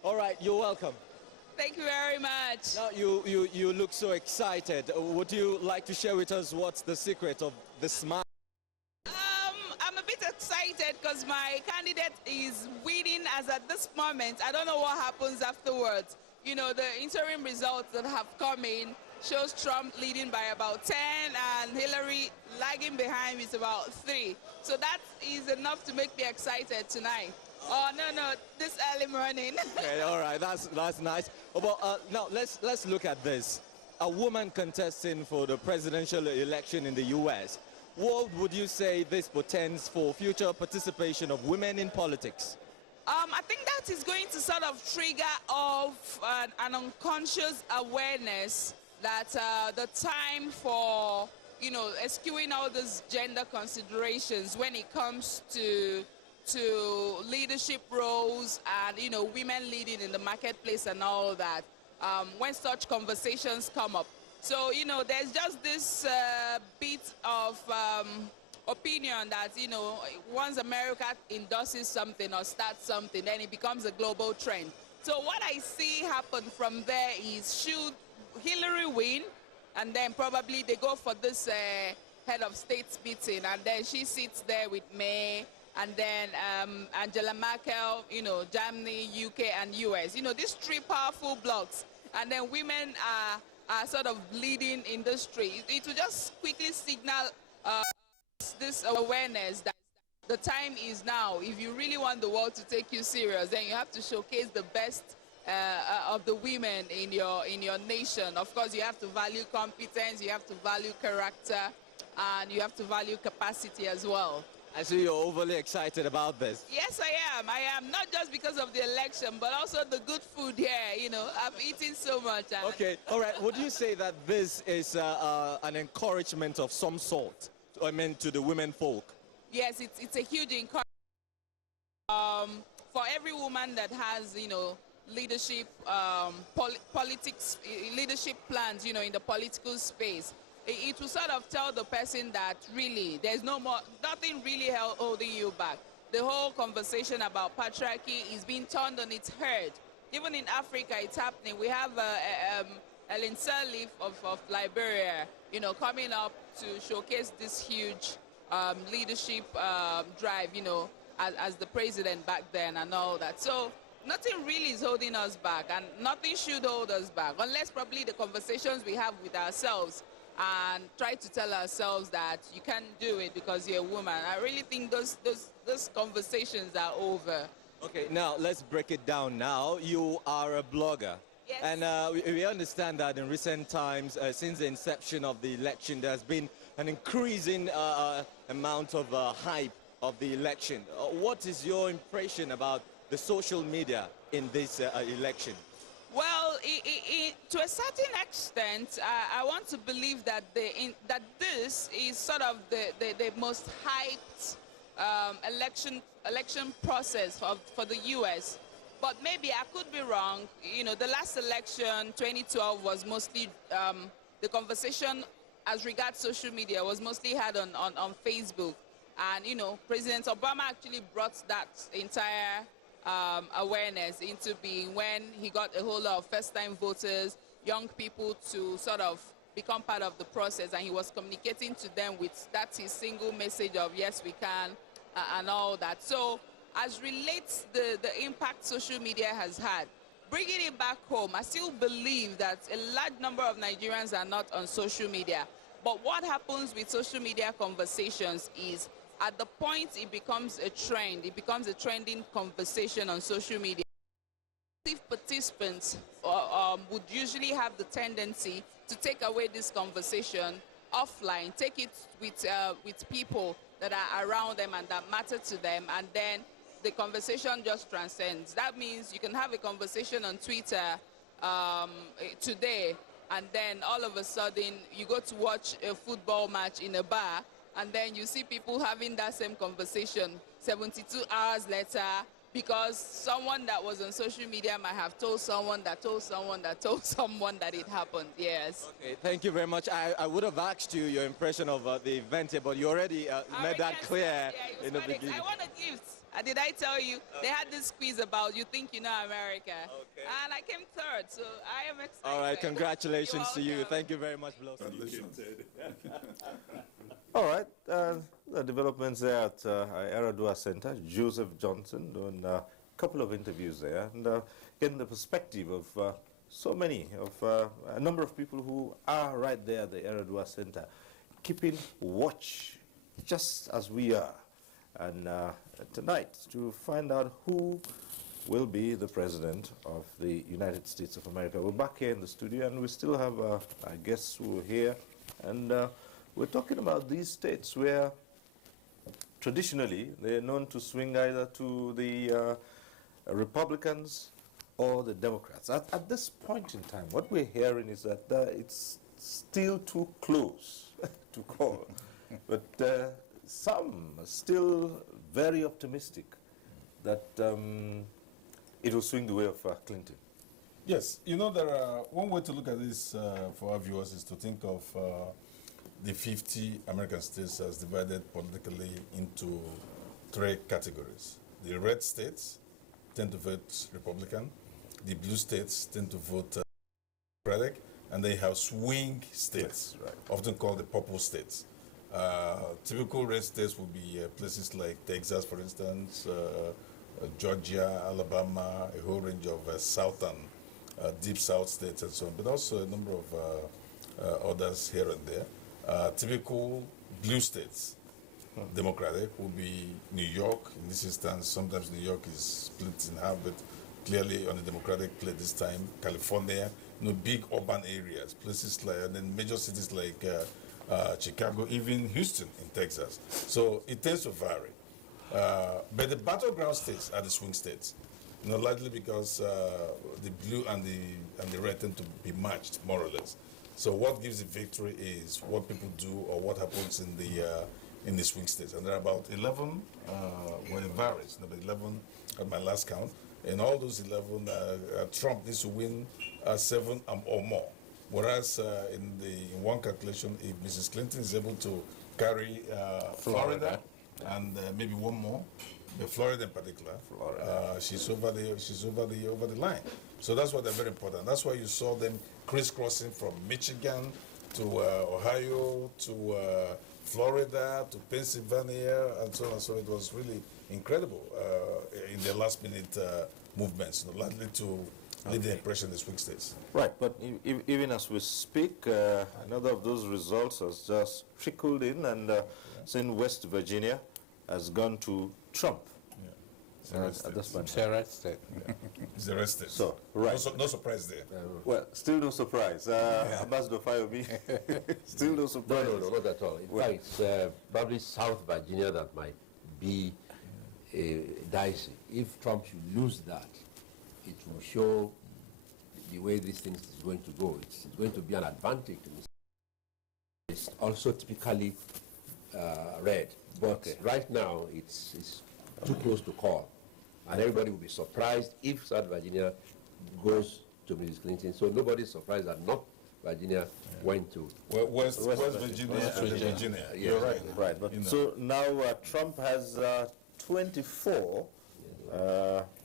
All right, you're welcome. Thank you very much. Now, you look so excited. Would you like to share with us what's the secret of the smile? I'm a bit excited because my candidate is winning as at this moment. I don't know what happens afterwards. You know, the interim results that have come in shows Trump leading by about 10 and Hillary lagging behind with about 3. So that is enough to make me excited tonight. Oh, no, this early morning. Okay, all right, that's nice. Well, now let's look at this. A woman contesting for the presidential election in the U.S. What would you say this portends for future participation of women in politics? I think that is going to sort of trigger off an unconscious awareness that the time for, you know, eschewing all those gender considerations when it comes to leadership roles and, you know, women leading in the marketplace and all that, when such conversations come up. So, you know, there's just this bit of opinion that, you know, once America endorses something or starts something, then it becomes a global trend. So what I see happen from there is, should Hillary win, and then probably they go for this head of state meeting, and then she sits there with May, and then Angela Merkel, you know, Germany, UK, and US. You know, these three powerful blocs, and then women are sort of leading industry. It will just quickly signal this awareness that the time is now. If you really want the world to take you serious, then you have to showcase the best of the women in your nation. Of course, you have to value competence, you have to value character, and you have to value capacity as well. I see you're overly excited about this. Yes, I am. I am, not just because of the election, but also the good food here. You know, I've eaten so much. Okay, all right. Would you say that this is an encouragement of some sort, I mean, to the women folk? Yes, it's a huge encouragement for every woman that has, you know, leadership, politics, leadership plans, you know, in the political space. It will sort of tell the person that really there's nothing really holding you back. The whole conversation about patriarchy is being turned on its head. Even in Africa, it's happening. We have Ellen Sirleaf of Liberia, you know, coming up to showcase this huge leadership drive, you know, as the president back then and all that. So nothing really is holding us back, and nothing should hold us back, unless probably the conversations we have with ourselves and try to tell ourselves that you can't do it because you're a woman. I really think those conversations are over. Okay, now let's break it down now. You are a blogger. Yes. And we understand that in recent times, since the inception of the election, there's been an increasing amount of hype of the election. What is your impression about the social media in this election? Well, to a certain extent, I want to believe that that this is sort of the most hyped election process for the U.S. But maybe I could be wrong. You know, the last election, 2012, was mostly the conversation as regards social media was mostly had on Facebook. And, you know, President Obama actually brought that entire awareness into being when he got a whole lot of first-time voters, young people to sort of become part of the process, and he was communicating to them with his single message of yes we can and all that. So as relates the impact social media has had, bringing it back home, I still believe that a large number of Nigerians are not on social media. But what happens with social media conversations is at the point it becomes a trend, it becomes a trending conversation on social media. Active participants would usually have the tendency to take away this conversation offline, take it with people that are around them and that matter to them, and then the conversation just transcends. That means you can have a conversation on Twitter today, and then all of a sudden you go to watch a football match in a bar, and then you see people having that same conversation 72 hours later, because someone that was on social media might have told someone that told someone that told someone that it happened. Yes. Okay, thank you very much. I would have asked you your impression of the event here, but you already made that clear in the beginning. I want a gift. Did I tell you? They had this quiz about you think you know America. Okay. And I came third, so I am excited. All right, congratulations to you. Thank you very much, Bloss. All right, the developments there at Aradua Center, Joseph Johnson doing a couple of interviews there, and getting the perspective of a number of people who are right there at the Aradua Center, keeping watch just as we are. And tonight, to find out who will be the president of the United States of America. We're back here in the studio, and we still have our guests who are here, and we're talking about these states where traditionally they're known to swing either to the Republicans or the Democrats. At this point in time, what we're hearing is that it's still too close to call, but some are still very optimistic that it will swing the way of Clinton. Yes, you know, one way to look at this for our viewers is to think of the 50 American states as divided politically into three categories. The red states tend to vote Republican, the blue states tend to vote Democratic, and then you have swing states, right, often called the purple states. Typical red states would be places like Texas, for instance, Georgia, Alabama, a whole range of southern, deep south states and so on, but also a number of others here and there. Typical blue states, Democratic, would be New York. In this instance, sometimes New York is split in half, but clearly on the Democratic plate this time. California, big urban areas, places like, and then major cities like Chicago, even Houston in Texas. So it tends to vary. But the battleground states are the swing states, largely because the blue and the red tend to be matched more or less. So what gives the victory is what people do or what happens in the swing states. And there are about 11, well, it varies, but 11 at my last count. In all those 11, Trump needs to win 7 or more. Whereas in one calculation, if Mrs. Clinton is able to carry Florida and maybe one more, the Florida in particular, she's over the line. So that's why they're very important. That's why you saw them crisscrossing from Michigan to Ohio to Florida to Pennsylvania and so on. So it was really incredible in their last minute movements, likely to leave the impression in the swing states. Right, but even as we speak, another of those results has just trickled in, and in West Virginia has gone to Trump. It's a red state. It's a red state. So, right. No surprise there. Well, still no surprise. Ambassador Fayomi, still no surprise. No, not at all. In fact, it's probably South Virginia that might be dicey. If Trump should lose that, it will show the way these things is going to go. It's going to be an advantage to Mr. It's also typically red, but right now it's too close to call. And everybody will be surprised if South Virginia goes to Mrs. Clinton. So nobody's surprised that North Virginia went to West Virginia. You're right. Right. But so now Trump has 24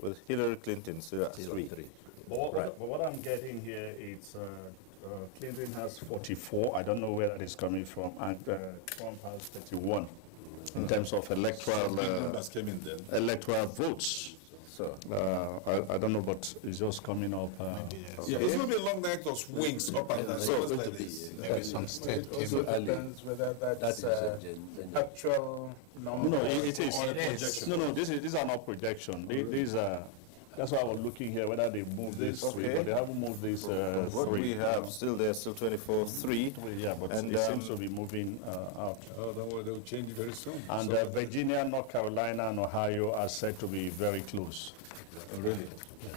with Hillary Clinton still at 3. But what I'm getting here is Clinton has 44. I don't know where that is coming from, and Trump has 31 in terms of electoral votes. So I don't know, but it's just coming up. It's going to be a long night of swings up and down. So like this. Maybe some state also depends whether that's actual number. No, it is. No, this is an up projection. These are. That's why I was looking here whether they moved this 3, but they haven't moved this 3. What we have still there, still 24-3. Yeah, but it seems to be moving out. Oh, don't worry, they'll change very soon. And Virginia, North Carolina, and Ohio are said to be very close. Oh, really?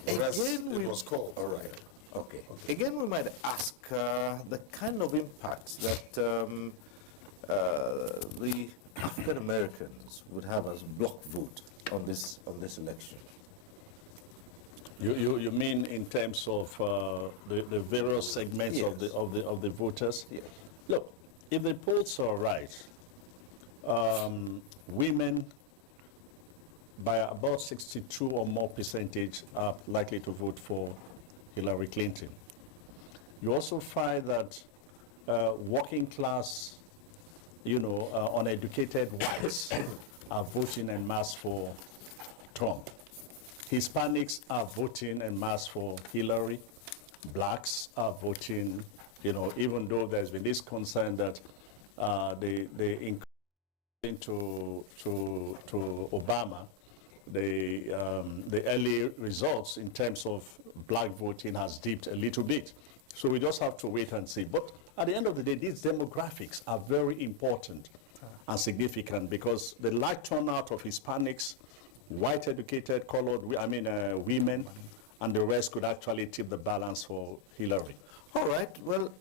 Again, it was called. All right. Okay. Again, we might ask the kind of impact that the African Americans would have as block vote on this election. You mean in terms of the various segments of the voters? Yes. Look, if the polls are right, women by about 62 or more percentage are likely to vote for Hillary Clinton. You also find that working class, uneducated whites are voting en masse for Trump. Hispanics are voting en masse for Hillary. Blacks are voting, even though there's been this concern that the to Obama, the early results in terms of black voting has dipped a little bit. So we just have to wait and see. But at the end of the day, these demographics are very important and significant because the large turnout of Hispanics, white educated, colored, women, and the rest could actually tip the balance for Hillary. All right. Well,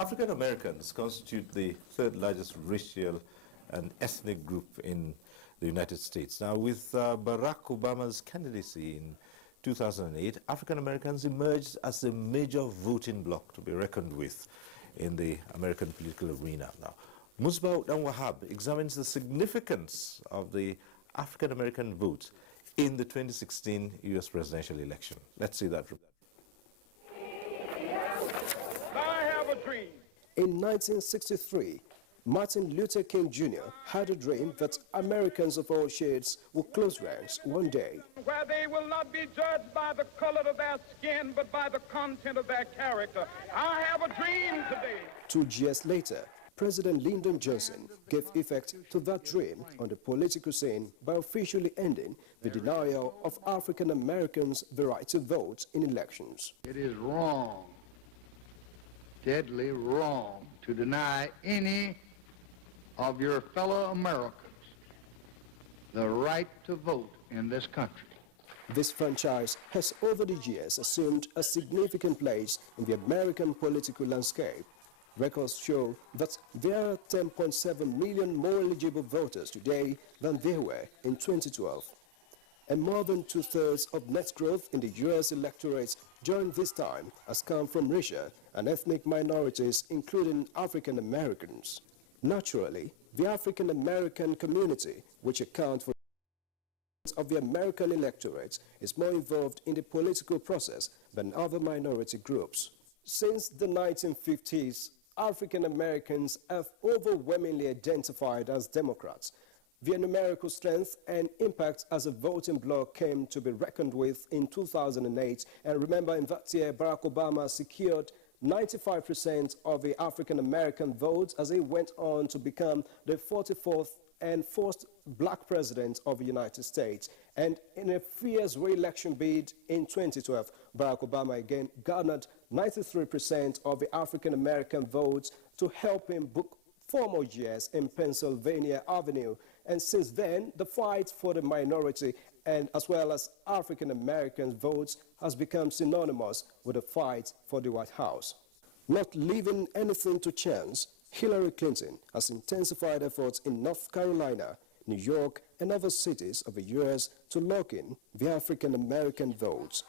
African Americans constitute the third largest racial and ethnic group in the United States. Now, with Barack Obama's candidacy in 2008, African Americans emerged as a major voting bloc to be reckoned with in the American political arena. Now, Musbah Wahab examines the significance of the African American vote in the 2016 U.S. presidential election. Let's see that. In 1963, Martin Luther King Jr. had a dream that Americans of all shades would close ranks one day. Where they will not be judged by the color of their skin, but by the content of their character. I have a dream today. 2 years later, President Lyndon Johnson gave effect to that dream on the political scene by officially ending the denial of African Americans the right to vote in elections. It is wrong, deadly wrong, to deny any of your fellow Americans the right to vote in this country. This franchise has over the years assumed a significant place in the American political landscape. Records show that there are 10.7 million more eligible voters today than there were in 2012. And more than 2/3 of net growth in the U.S. electorate during this time has come from racial and ethnic minorities, including African Americans. Naturally, the African American community, which accounts for of the American electorate, is more involved in the political process than other minority groups. Since the 1950s, African Americans have overwhelmingly identified as Democrats. Their numerical strength and impact as a voting bloc came to be reckoned with in 2008, and remember, in that year, Barack Obama secured 95% of the African American votes as he went on to become the 44th and first black president of the United States. And in a fierce re-election bid in 2012, Barack Obama again garnered 93% of the African American votes to help him book 4 more years in Pennsylvania Avenue. And since then, the fight for the minority and as well as African American votes has become synonymous with the fight for the White House. Not leaving anything to chance, Hillary Clinton has intensified efforts in North Carolina, New York, and other cities of the U.S. to lock in the African American votes.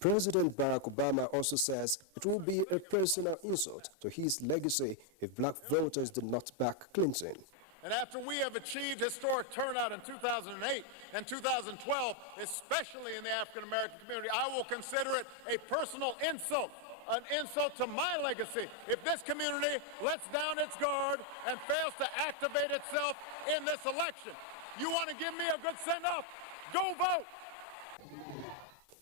President Barack Obama also says it will be a personal insult to his legacy if black voters do not back Clinton. And after we have achieved historic turnout in 2008 and 2012, especially in the African American community, I will consider it a personal insult, an insult to my legacy, if this community lets down its guard and fails to activate itself in this election. You want to give me a good send-off? Go vote!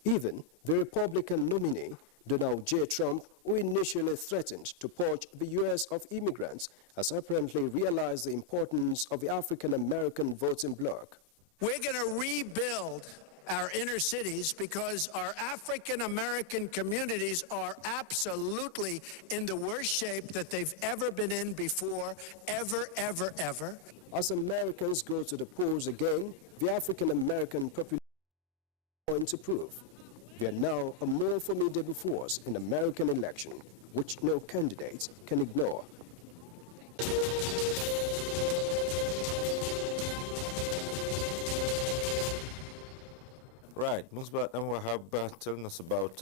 Even the Republican nominee, Donald J. Trump, who initially threatened to purge the U.S. of immigrants, has apparently realized the importance of the African-American voting bloc. We're going to rebuild our inner cities because our African-American communities are absolutely in the worst shape that they've ever been in before, ever, ever, ever. As Americans go to the polls again, the African-American population is going to prove they are now a more formidable force in American election, which no candidate can ignore. Right, Musbat and Wahab telling us about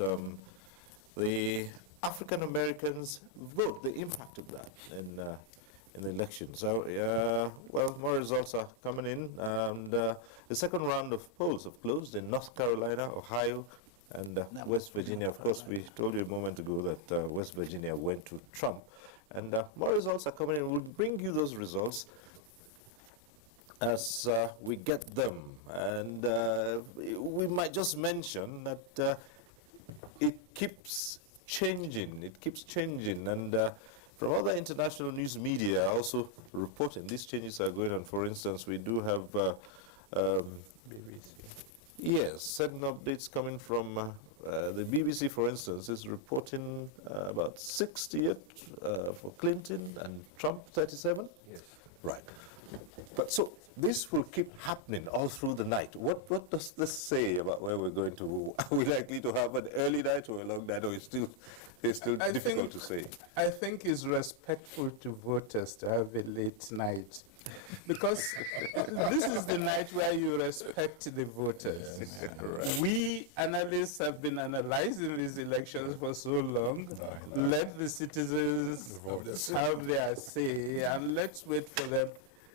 the African Americans vote, the impact of that in the election. So, well, more results are coming in, and the second round of polls have closed in North Carolina, Ohio, and West Virginia. Of course, we told you a moment ago that West Virginia went to Trump, and more results are coming in. We'll bring you those results as we get them, and we might just mention that it keeps changing, and from other international news media also reporting these changes are going on. For instance, we do have BBC. Yes, certain updates coming from the BBC, for instance, is reporting about 68 for Clinton and Trump 37. Yes. Right. But so this will keep happening all through the night. What does this say about where we're going to? Are we likely to have an early night or a long night, or it's still difficult to say? I think it's respectful to voters to have a late night, because this is the night where you respect the voters. Yes. Right. We analysts have been analyzing these elections for so long. Let the citizens have their say, and let's wait for them.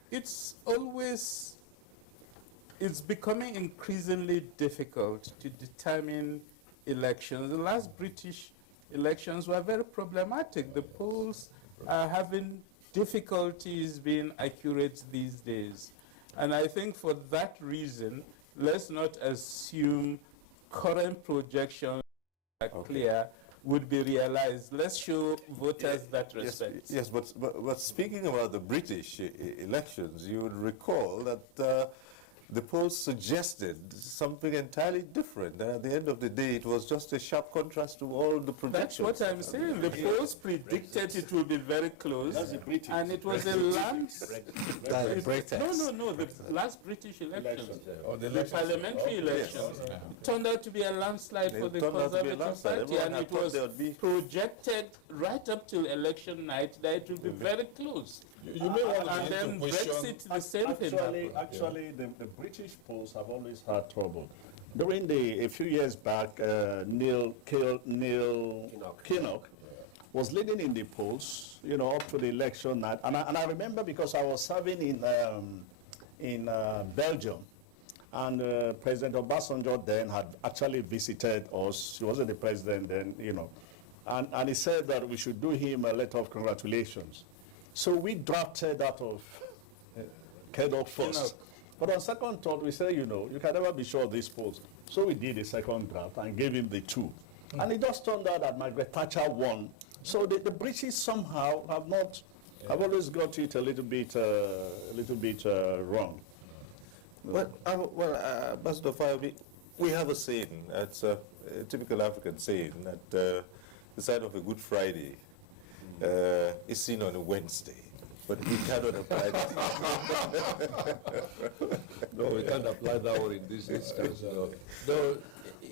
It's becoming increasingly difficult to determine elections. The last British elections were very problematic. The polls are having difficulties being accurate these days. And I think for that reason, let's not assume current projections are clear would be realized. Let's show voters that respect. Yes, but speaking about the British elections, you would recall that the polls suggested something entirely different. At the end of the day, it was just a sharp contrast to all the predictions. That's what I'm saying. The polls predicted it will be very close. That's the British. And it was a land... No, the last British elections. The parliamentary elections. It turned out to be a landslide for the Conservative Party, and it was projected right up till election night that it will be very close. You may want to and then Brexit, the same thing. Actually, the British polls have always had trouble. During a few years back, Neil Kinnock was leading in the polls, up to the election night. And I remember because I was serving in Belgium, and President Obasanjo then had actually visited us. He wasn't the president then, and he said that we should do him a letter of congratulations. So we drafted out of Kinnock first. But on second thought, we said, you can never be sure of these polls. So we did a second draft and gave him the 2. And it just turned out that Margaret Thatcher won. So the British somehow have always got it a little bit wrong. Well, Ambassador Fayobi, we have a saying, it's a typical African saying, that the sign of a Good Friday is seen on a Wednesday, but we cannot apply that. No, we can't apply that one in this instance. No,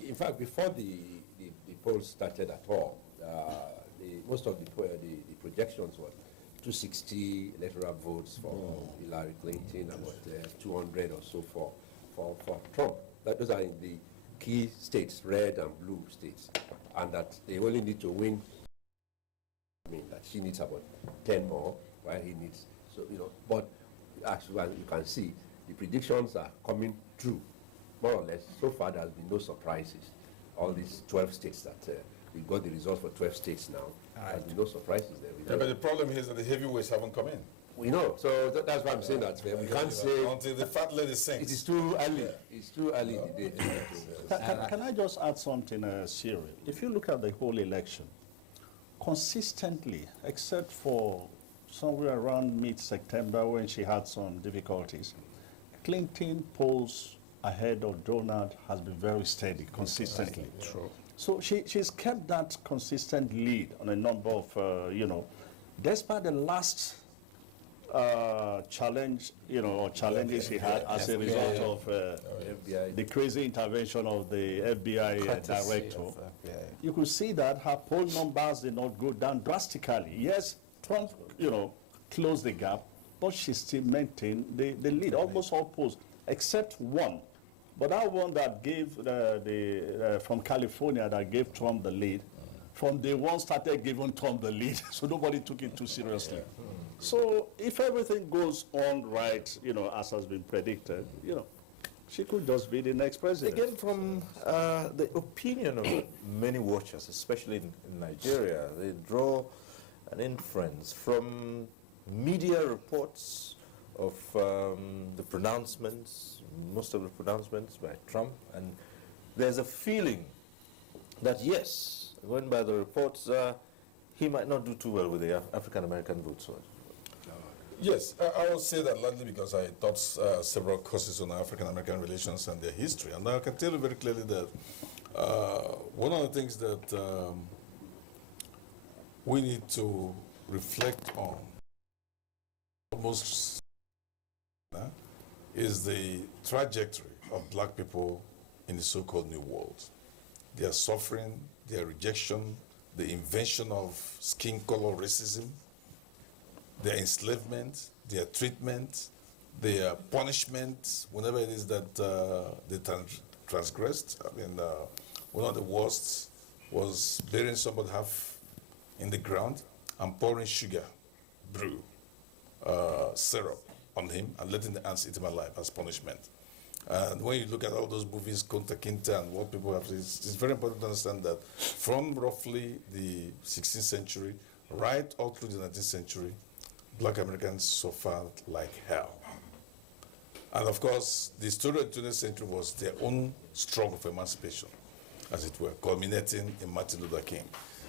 in fact, before the polls started at all, most of the projections were 260 electoral votes for Hillary Clinton, about 200 or so for Trump. Those are in the key states, red and blue states, and that they only need to win. That she needs about 10 more, while he needs, but actually, as you can see, the predictions are coming true, more or less. So far, there has been no surprises. All these 12 states that we got the results for 12 states now, there has been no surprises there. Yeah, but the problem is that the heavyweights haven't come in. We know, so that's why I'm saying that. We can't say... Until the fat lady sings. It is too early. Yeah. It's too early in the day. Can I just add something, Cyril? If you look at the whole election, consistently, except for somewhere around mid-September when she had some difficulties, Clinton polls ahead of Donald has been very steady, consistently. True. So she's kept that consistent lead on a number of, despite the last challenge, or challenges he had as a result of the crazy intervention of the FBI director. You could see that her poll numbers did not go down drastically. Yes, Trump, closed the gap, but she still maintained the lead, almost all polls, except one. But that one that gave from California that gave Trump the lead, from day one started giving Trump the lead, so nobody took it too seriously. So if everything goes on right, as has been predicted, she could just be the next president. Again, from the opinion of many watchers, especially in Nigeria, they draw an inference from media reports of the pronouncements, most of the pronouncements by Trump, and there's a feeling that yes, going by the reports, he might not do too well with the African-American vote. Yes, I will say that largely because I taught several courses on African-American relations and their history, and I can tell you very clearly that one of the things that we need to reflect on almost is the trajectory of black people in the so-called New World. Their suffering, their rejection, the invention of skin color racism, their enslavement, their treatment, their punishment, whenever it is that they transgressed. I mean, one of the worst was burying somebody half in the ground and pouring sugar, brew, syrup on him and letting the ants eat him alive as punishment. And when you look at all those movies, Kunta Kinte and what people have said, it's very important to understand that from roughly the 16th century right all through the 19th century, black Americans suffered like hell. And of course, the story of the 20th century was their own struggle for emancipation, as it were, culminating in Martin Luther King.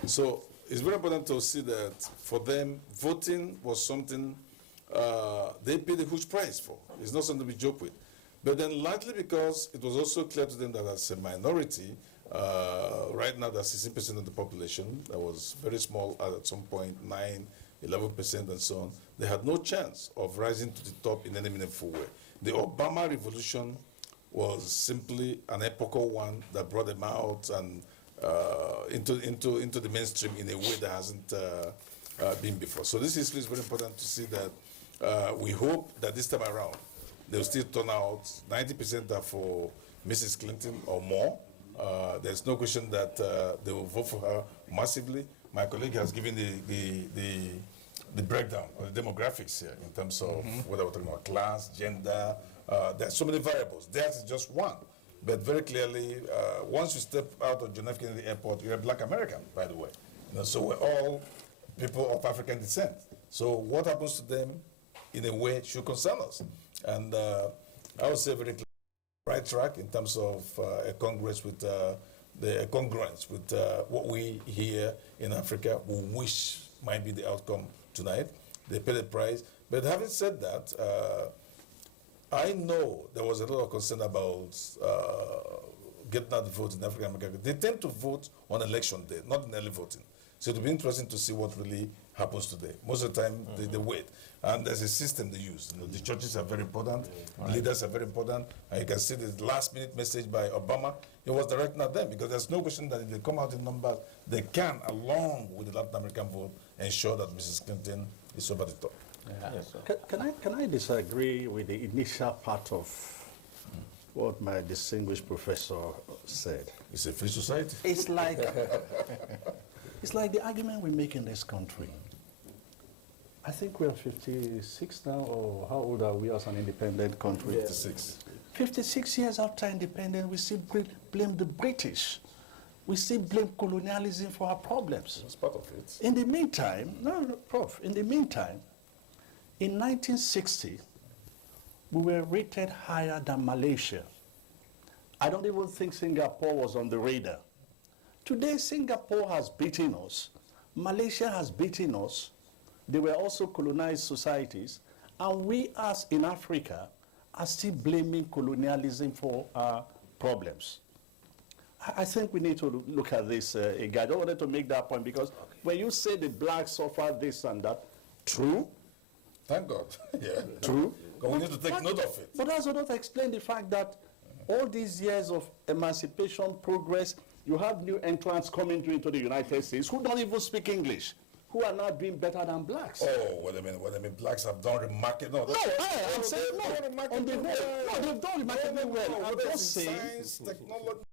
So it's very important to see that for them, voting was something they paid a huge price for. It's not something we joke with. But then largely because it was also clear to them that as a minority, right now that's 16% of the population, that was very small at some point, 9, 11% and so on, they had no chance of rising to the top in any meaningful way. The Obama revolution was simply an epochal one that brought them out and into the mainstream in a way that hasn't been before. So this history is very important to see that we hope that this time around they'll still turn out 90% are for Mrs. Clinton or more. There's no question that they will vote for her massively. My colleague has given the breakdown of the demographics here in terms of whether we're talking about class, gender. There's so many variables. Theirs is just one. But very clearly, once you step out of John F. Kennedy Airport, you're a black American, by the way. You know, so we're all people of African descent. So what happens to them, in a way, should concern us. And I would say very clearly, right track in terms of a Congress with the congruence with what we here in Africa will wish might be the outcome tonight. They paid the price. But having said that, I know there was a lot of concern about getting out the vote in African America. They tend to vote on election day, not in early voting. So it'll be interesting to see what really happens today. Most of the time, they wait. And there's a system they use. You know, the churches are very important, leaders are very important, and you can see the last-minute message by Obama. It was directed at them, because there's no question that if they come out in numbers, they can, along with the Latin American vote, ensure that Mrs. Clinton is over the top. Yeah. Yes, can I disagree with the initial part of what my distinguished professor said? It's a free society. It's like it's like the argument we make in this country. I think we're 56 now, or how old are we as an independent country? 56. 56 years after independence, we still blame the British. We still blame colonialism for our problems. That's part of it. In the meantime, Prof, in the meantime, in 1960, we were rated higher than Malaysia. I don't even think Singapore was on the radar. Today, Singapore has beaten us. Malaysia has beaten us. They were also colonized societies. And we, as in Africa, are still blaming colonialism for our problems. I think we need to look at this again. I don't want to make that point, because when you say the blacks suffer this and that, true. Thank God. Yeah. True. But we need to take note of it. But that's not to explain the fact that all these years of emancipation, progress, you have new entrants coming into the United States who don't even speak English, who are now doing better than blacks. Oh, what I mean, blacks have done remarkably. No, I'm saying no. On the whole, no, they've done remarkably well. I'm just saying. Science, technology.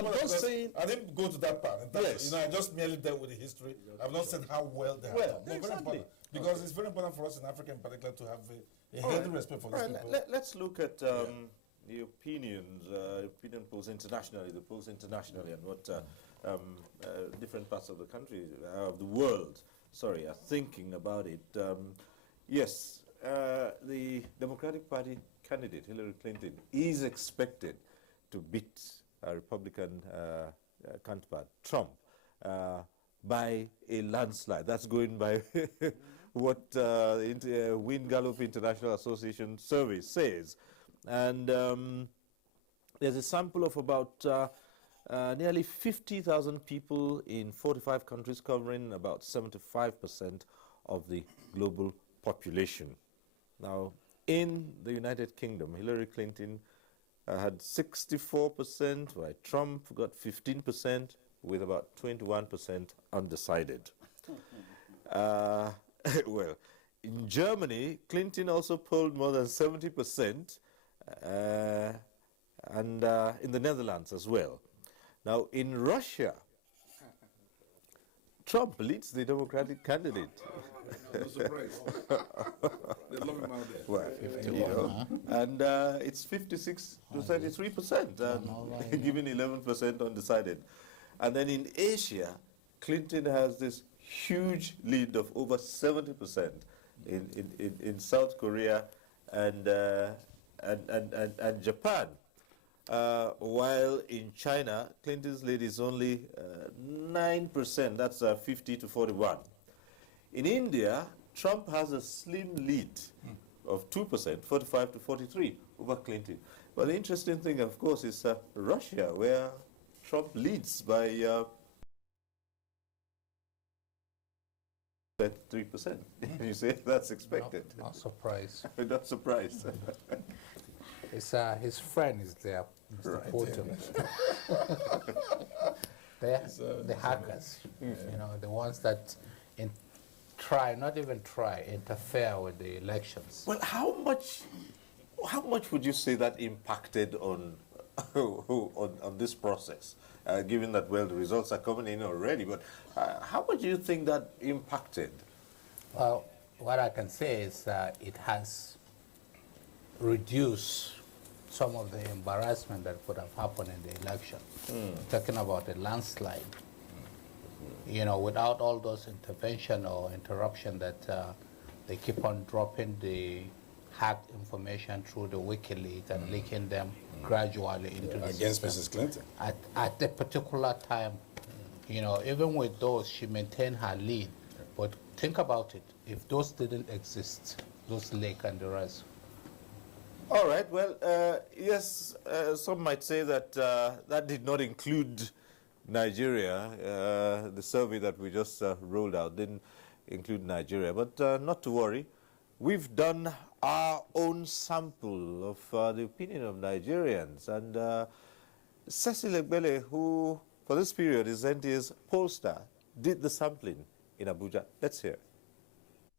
I'm just saying. I didn't go to that part. Yes. You know, I just merely dealt with the history. I've not said how well they have done. No, very important. Because it's very important for us in Africa in particular to have a healthy respect for these people. Let's look at the opinions, opinion polls internationally, the polls internationally, and what different parts of the country, of the world, are thinking about it. Yes, the Democratic Party candidate, Hillary Clinton, is expected to beat a Republican counterpart, Trump, by a landslide. That's going by what the Wynn Gallup International Association survey says. And there's a sample of about nearly 50,000 people in 45 countries, covering about 75% of the global population. Now, in the United Kingdom, Hillary Clinton had 64%, while Trump got 15%, with about 21% undecided. Well, in Germany, Clinton also polled more than 70%, and in the Netherlands as well. Now, in Russia, Trump leads the Democratic candidate. No surprise. They love him out there. Well, you know, and it's 56 to 33%, and giving 11% undecided. And then in Asia, Clinton has this huge lead of over 70% in South Korea and Japan. While in China, Clinton's lead is only 9%, that's 50 to 41. In India, Trump has a slim lead of 2%, 45 to 43 over Clinton. But the interesting thing, of course, is Russia, where Trump leads by 3%. You say that's expected. Not surprised. Not surprised. His friend is there, Mr. Right. Putin. The hackers, you know, the ones that interfere with the elections. Well, how much would you say that impacted on on this process? Given that, well, the results are coming in already, but how much do you think that impacted? Well, what I can say is it has reduced some of the embarrassment that could have happened in the election. Talking about a landslide. You know, without all those intervention or interruption that they keep on dropping the hacked information through the WikiLeaks and leaking them gradually into the against system. Mrs. Clinton. At the particular time, you know, even with those, she maintained her lead. But think about it, if those didn't exist, those leak and the rest. All right, well, yes, some might say that that did not include Nigeria. The survey that we just rolled out didn't include Nigeria, but not to worry. We've done our own sample of the opinion of Nigerians, and Cecil Egbele, who for this period is NTA's pollster, did the sampling in Abuja. Let's hear.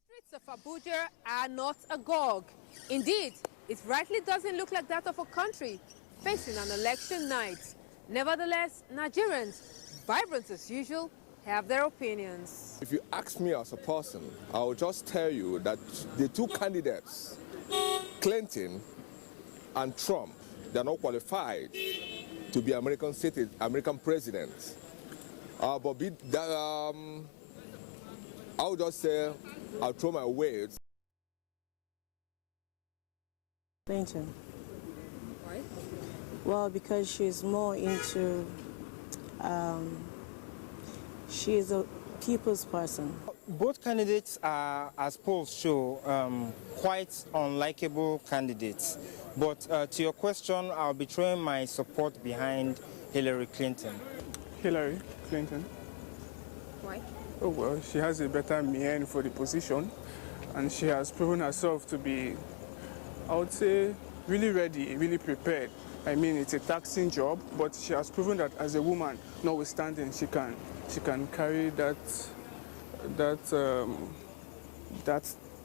Streets of Abuja are not agog. Indeed, it rightly doesn't look like that of a country facing an election night. Nevertheless, Nigerians, vibrant as usual, have their opinions. If you ask me as a person, I will just tell you that the two candidates, Clinton and Trump, they are not qualified to be American presidents. But I would just say I'll throw my weight. Clinton. Why? Well, because she's more into, she is a people's person. Both candidates are, as polls show, quite unlikable candidates. But to your question, I'll be throwing my support behind Hillary Clinton. Hillary Clinton. Why? Oh, well, she has a better mien for the position, and she has proven herself to be, I would say, really ready, really prepared. I mean, it's a taxing job, but she has proven that as a woman, notwithstanding, she can carry that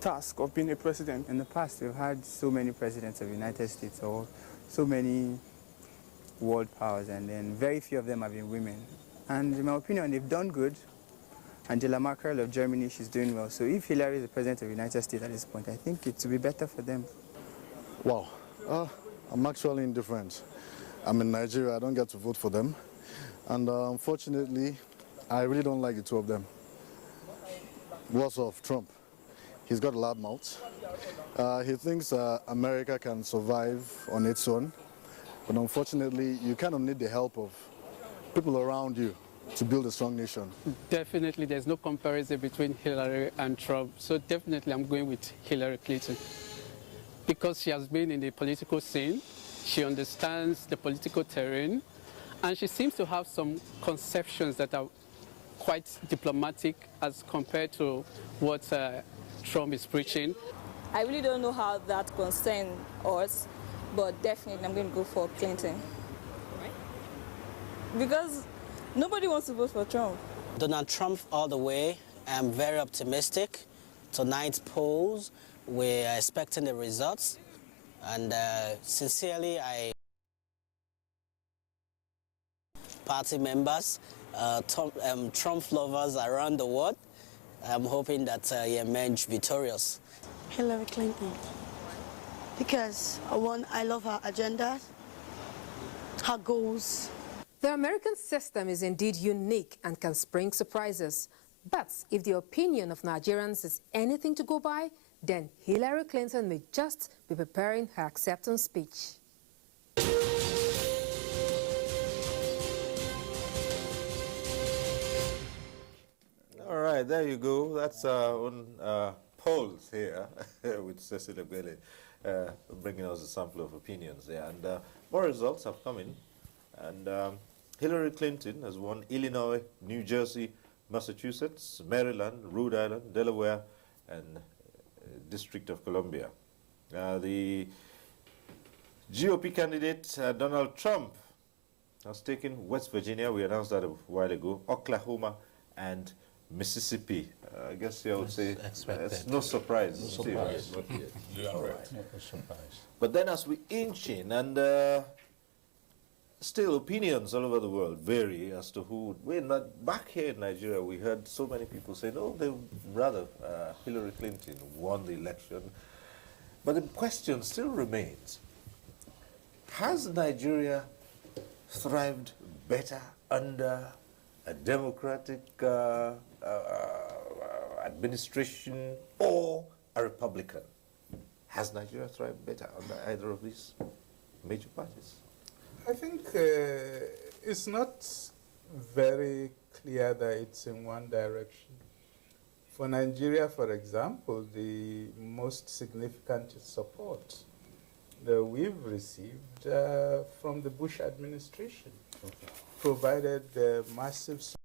task of being a president. In the past, we've had so many presidents of the United States, or so many world powers, and then very few of them have been women. And in my opinion, they've done good. Angela Merkel of Germany, she's doing well. So if Hillary is the president of the United States at this point, I think it will be better for them. Wow, I'm actually indifferent. I'm in Nigeria, I don't get to vote for them. And unfortunately, I really don't like the two of them. Worse of Trump. He's got a loud mouth. He thinks America can survive on its own. But unfortunately, you kind of need the help of people around you to build a strong nation. Definitely, there's no comparison between Hillary and Trump. So definitely, I'm going with Hillary Clinton. Because she has been in the political scene, she understands the political terrain, and she seems to have some conceptions that are quite diplomatic as compared to what Trump is preaching. I really don't know how that concerns us, but definitely I'm going to go for Clinton. Why? Because nobody wants to vote for Trump. Donald Trump all the way. I'm very optimistic. Tonight's polls, we're expecting the results. And sincerely, party members, Trump lovers around the world. I'm hoping that he emerges victorious. Hillary Clinton. Because I love her agenda, her goals. The American system is indeed unique and can spring surprises. But if the opinion of Nigerians is anything to go by, then Hillary Clinton may just be preparing her acceptance speech. All right, there you go. That's our own polls here with Cecil Egbele bringing us a sample of opinions there. And more results have come in. And Hillary Clinton has won Illinois, New Jersey, Massachusetts, Maryland, Rhode Island, Delaware, and District of Columbia. The GOP candidate, Donald Trump, has taken West Virginia, we announced that a while ago, Oklahoma, and Mississippi. I guess I would say it's no surprise. No surprise. Not yet. You are right. No surprise. But then as we inch in, and still opinions all over the world vary as to who would win. But back here in Nigeria, we heard so many people say, no, they would rather Hillary Clinton won the election. But the question still remains, has Nigeria thrived better under a democratic administration or a Republican? Has Nigeria thrived better under either of these major parties? I think it's not very clear that it's in one direction. For Nigeria, for example, the most significant support that we've received from the Bush administration provided massive support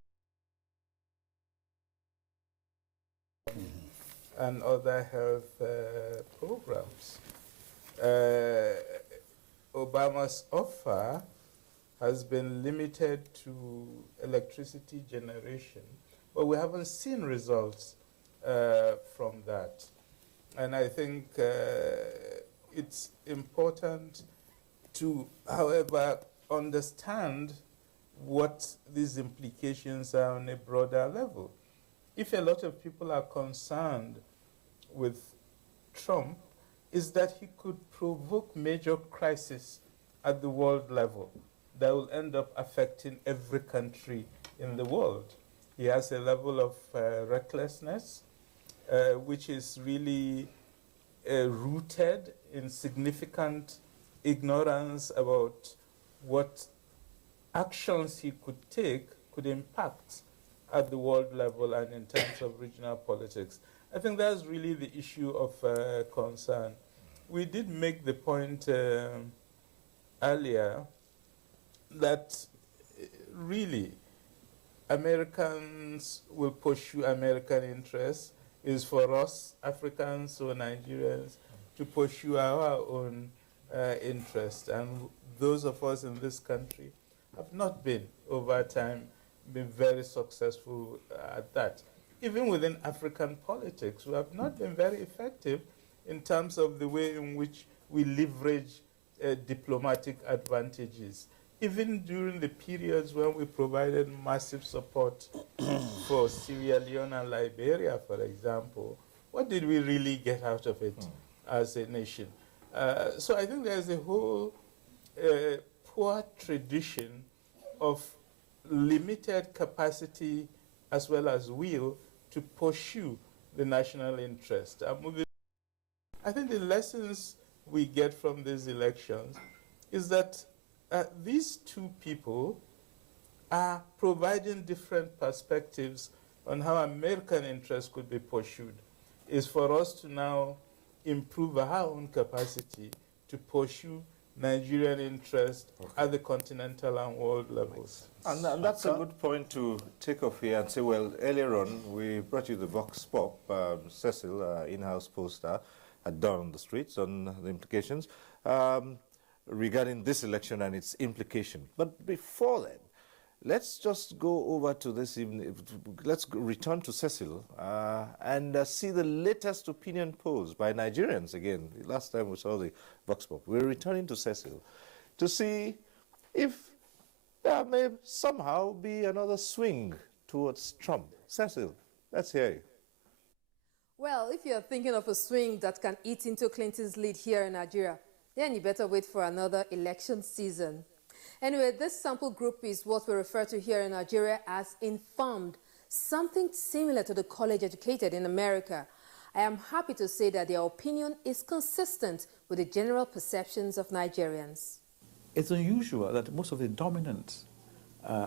and other health programs. Obama's offer has been limited to electricity generation, but we haven't seen results from that. And I think it's important to, however, understand what these implications are on a broader level. If a lot of people are concerned with Trump, is that he could provoke major crisis at the world level that will end up affecting every country in the world. He has a level of recklessness, which is really rooted in significant ignorance about what actions he could take could impact at the world level and in terms of regional politics. I think that's really the issue of concern. We did make the point earlier that really Americans will pursue American interests. Is for us, Africans or Nigerians, to pursue our own interests. And those of us in this country have not been, over time, been very successful at that. Even within African politics, we have not been very effective in terms of the way in which we leverage diplomatic advantages. Even during the periods when we provided massive support for Sierra Leone and Liberia, for example, what did we really get out of it as a nation? So I think there's a whole poor tradition of limited capacity as well as will to pursue the national interest. I think the lessons we get from these elections is that these two people are providing different perspectives on how American interests could be pursued. It's for us to now improve our own capacity to pursue Nigerian interests at the continental and world levels. And that's a good point to take off here and say, well, earlier on, we brought you the Vox Pop, Cecil, in-house poster, had done on the streets on the implications regarding this election and its implication. But before that, let's just go over to this evening. Let's return to Cecil and see the latest opinion polls by Nigerians again. Last time we saw the Vox Pop. We're returning to Cecil to see if there may somehow be another swing towards Trump. Cecil, let's hear you. Well, if you're thinking of a swing that can eat into Clinton's lead here in Nigeria, then you better wait for another election season. Anyway, this sample group is what we refer to here in Nigeria as informed, something similar to the college-educated in America. I am happy to say that their opinion is consistent with the general perceptions of Nigerians. It's unusual that most of the dominant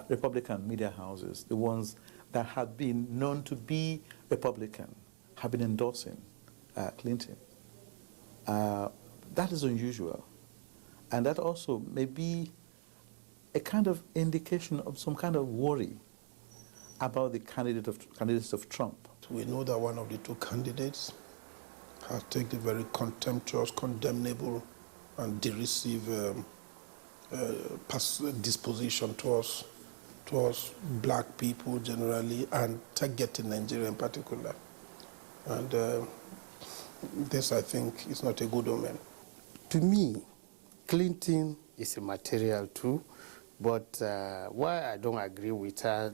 Republican media houses, the ones that have been known to be Republican, have been endorsing Clinton. That is unusual. And that also may be a kind of indication of some kind of worry about the candidates of Trump. We know that one of the two candidates has taken a very contemptuous, condemnable, and derisive disposition towards black people generally, and targeting Nigeria in particular. And this, I think, is not a good omen. To me, Clinton is a material too, but why I don't agree with her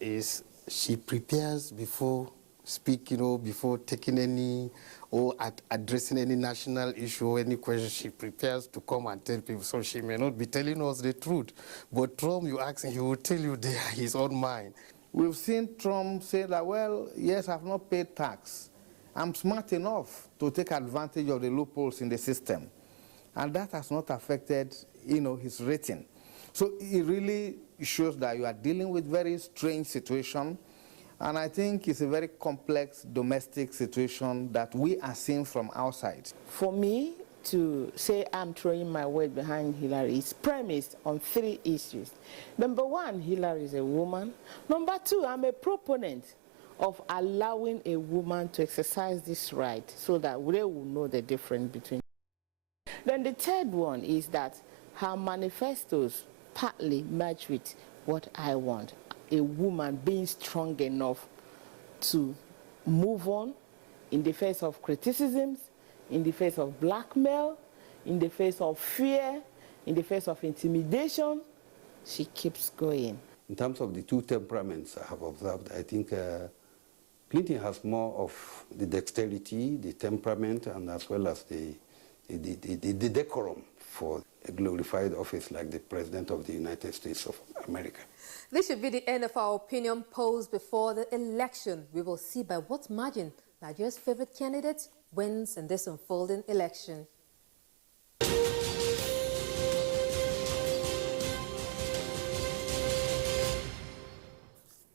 is she prepares before speaking or before taking any or addressing any national issue or any question. She prepares to come and tell people, so she may not be telling us the truth. But Trump, you ask him, he will tell you his own mind. We've seen Trump say that, well, yes, I've not paid tax. I'm smart enough to take advantage of the loopholes in the system. And that has not affected, his rating. So it really shows that you are dealing with very strange situation. And I think it's a very complex domestic situation that we are seeing from outside. For me to say I'm throwing my weight behind Hillary is premised on 3 issues. Number 1, Hillary is a woman. Number 2, I'm a proponent of allowing a woman to exercise this right so that they will know the difference between. Then the third one is that her manifestos partly match with what I want. A woman being strong enough to move on in the face of criticisms, in the face of blackmail, in the face of fear, in the face of intimidation. She keeps going. In terms of the two temperaments I have observed, I think Clinton has more of the dexterity, the temperament, and as well as the decorum for a glorified office like the President of the United States of America. This should be the end of our opinion polls before the election. We will see by what margin Nigeria's favorite candidate wins in this unfolding election.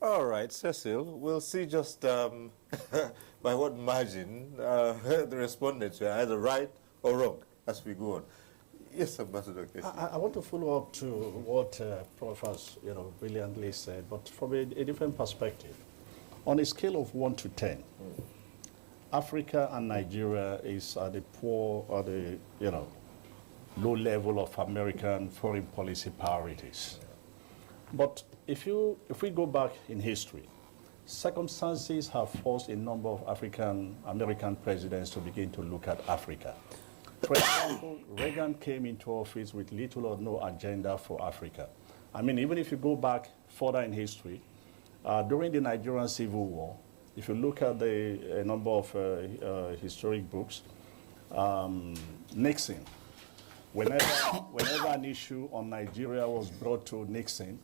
All right, Cecil, we'll see just by what margin the respondents were either right or wrong as we go on. Yes, Ambassador Casey. I want to follow up to what Prof has brilliantly said, but from a different perspective. On a scale of 1 to 10, Africa and Nigeria is at the poor or the low level of American foreign policy priorities. But if we go back in history, circumstances have forced a number of American presidents to begin to look at Africa. For example, Reagan came into office with little or no agenda for Africa. I mean, even if you go back further in history, during the Nigerian Civil War, if you look at a number of historic books, Nixon, whenever an issue on Nigeria was brought to Nixon,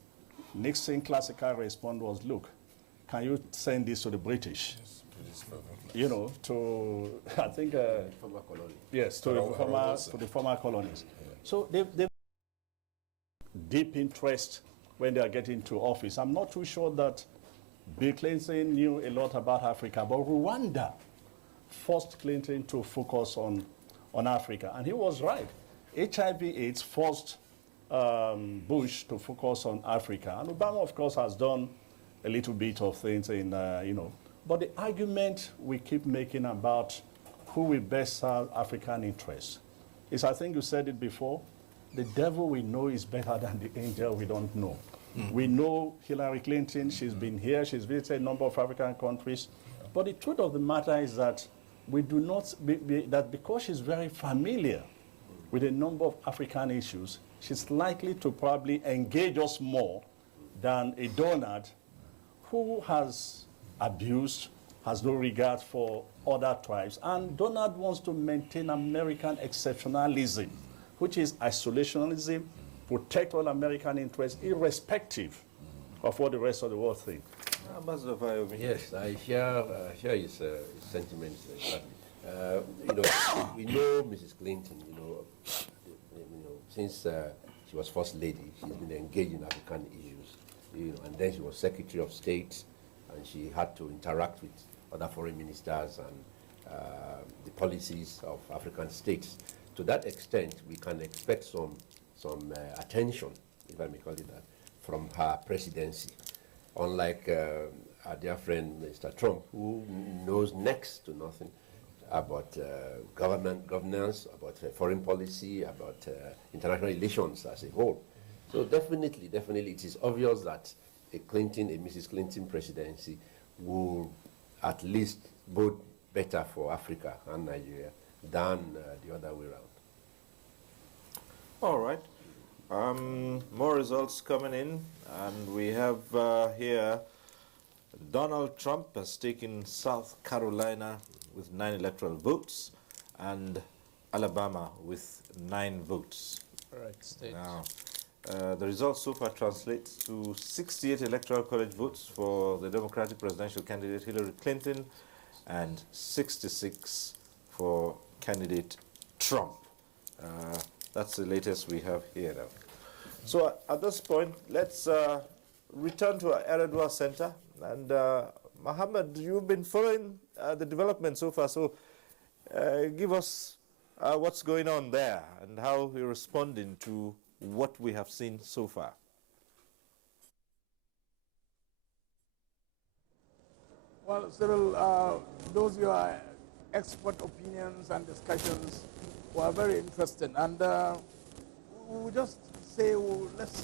Nixon's classical response was, look, can you send this to the British? To, I think... former colony. Yes, to the former colonies. Yeah. So they've deep interest when they are getting to office. I'm not too sure that Bill Clinton knew a lot about Africa, but Rwanda forced Clinton to focus on Africa. And he was right. HIV/AIDS forced Bush to focus on Africa. And Obama, of course, has done a little bit of things in, But the argument we keep making about who will best serve African interests is, I think you said it before, the devil we know is better than the angel we don't know. Mm-hmm. We know Hillary Clinton, she's been here, she's visited a number of African countries. But the truth of the matter is that we do not, that because she's very familiar with a number of African issues, she's likely to probably engage us more than a Donald who has abused, has no regard for other tribes. And Donald wants to maintain American exceptionalism, which is isolationism, protect all American interests, irrespective of what the rest of the world think. Ambassador Fayomi. Yes, I share his sentiments. You know, we know Mrs. Clinton. You know, since she was First Lady, she's been engaged in African issues. You know, and then she was Secretary of State, and she had to interact with other foreign ministers and the policies of African states. To that extent, we can expect some attention, if I may call it that, from her presidency. Unlike our dear friend Mr. Trump, who knows next to nothing about governance, about foreign policy, about international relations as a whole. So definitely, it is obvious that a Mrs. Clinton presidency will at least bode better for Africa and Nigeria than the other way around. All right. More results coming in, and we have here Donald Trump has taken South Carolina with 9 electoral votes and Alabama with 9 votes. Right, state. Now, the results so far translates to 68 electoral college votes for the Democratic presidential candidate Hillary Clinton and 66 for candidate Trump. That's the latest we have here now. So at this point, let's return to our Eredwa Center. And Mohammed, you've been following the development so far, so give us what's going on there and how we're responding to what we have seen so far. Well, Cyril, those your expert opinions and discussions were very interesting. And we'll just say, well, let's...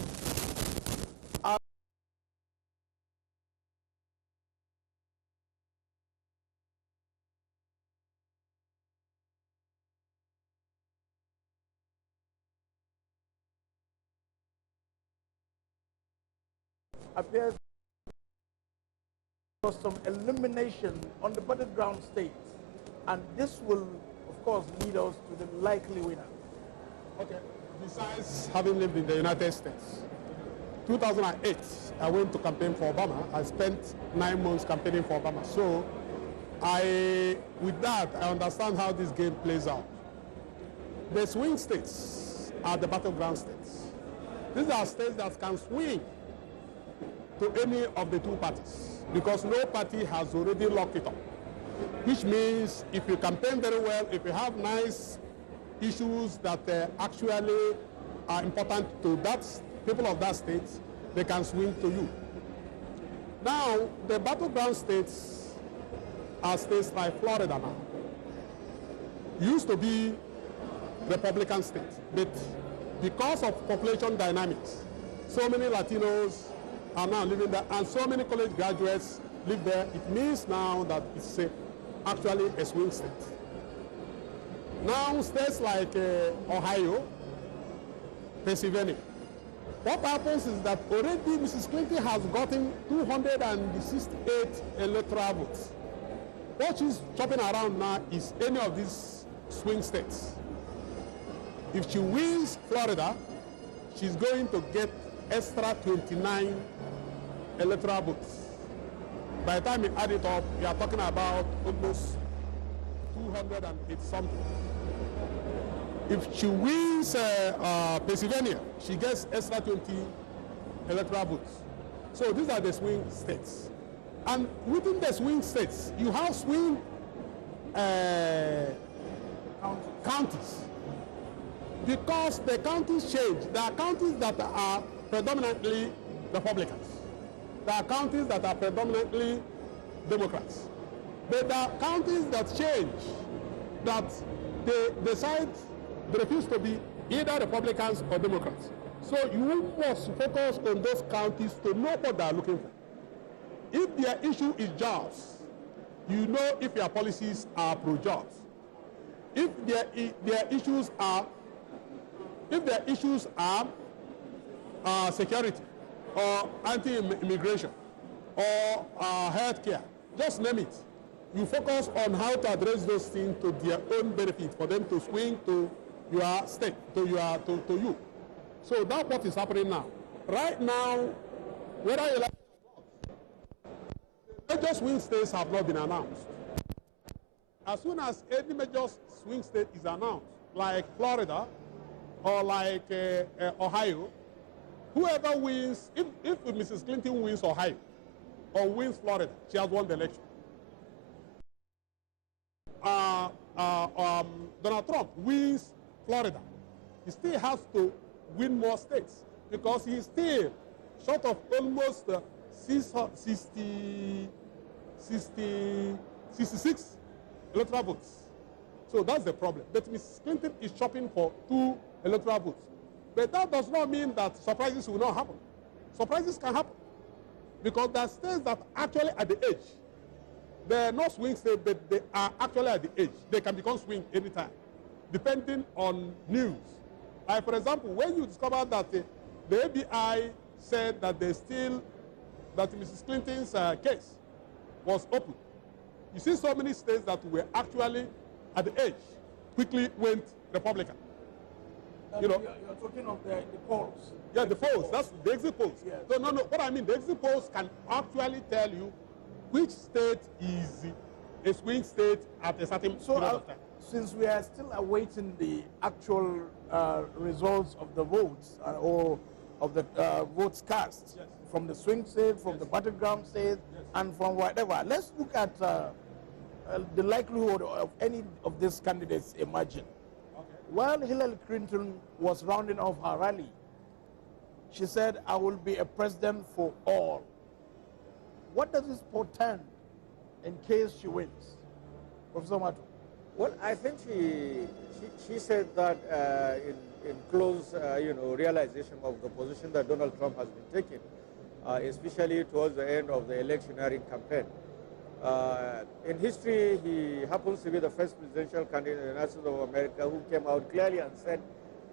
appears for some elimination on the battleground states, and this will, of course, lead us to the likely winner. Okay. Besides having lived in the United States, 2008, I went to campaign for Obama. I spent 9 months campaigning for Obama. So, with that, I understand how this game plays out. The swing states are the battleground states. These are states that can swing to any of the 2 parties, because no party has already locked it up, which means if you campaign very well, if you have nice issues that actually are important to that people of that state, they can swing to you. Now, the battleground states are states like Florida now. Used to be Republican states, but because of population dynamics, so many Latinos are now living there, and so many college graduates live there. It means now that it's actually a swing state. Now, states like Ohio, Pennsylvania, what happens is that already Mrs. Clinton has gotten 268 electoral votes. What she's chopping around now is any of these swing states. If she wins Florida, she's going to get extra 29 electoral votes. By the time you add it up, you are talking about almost 208 something. If she wins Pennsylvania, she gets extra 20 electoral votes. So these are the swing states. And within the swing states, you have swing counties. Because the counties change. There are counties that are predominantly Republicans. There are counties that are predominantly Democrats. But there are counties that change, that they decide they refuse to be either Republicans or Democrats. So you must focus on those counties to know what they are looking for. If their issue is jobs, you know if your policies are pro-jobs. If their issues are If their issues are security or anti-immigration or healthcare, just name it. You focus on how to address those things to their own benefit, for them to swing to your state, to you. So that's what is happening now. Right now, whether you like the major swing states have not been announced. As soon as any major swing state is announced, like Florida or like Ohio, whoever wins, if Mrs. Clinton wins Ohio or wins Florida, she has won the election. Donald Trump wins Florida, he still has to win more states because he's still short of almost 66 electoral votes. So that's the problem. But Mrs. Clinton is shopping for 2 electoral votes. But that does not mean that surprises will not happen. Surprises can happen because there are states that are actually at the edge. They are not swing states, but they are actually at the edge. They can become swing anytime, depending on news. Like, for example, when you discover that the ABI said that that Mrs. Clinton's case was open, you see so many states that were actually at the edge quickly went Republican. You're talking of the polls. Yeah, the polls. That's the exit polls. Yes. So, no. What I mean, the exit polls can actually tell you which state is a swing state at a certain period of time. Since we are still awaiting the actual results of the votes or of the votes cast from the swing state, from the battleground state, and from whatever, let's look at the likelihood of any of these candidates emerging. While Hillary Clinton was rounding off her rally, she said, "I will be a president for all." What does this portend in case she wins? Professor Mato. Well, I think she said that in close, realization of the position that Donald Trump has been taking, especially towards the end of the electioneering campaign. In history, he happens to be the first presidential candidate in the United States of America who came out clearly and said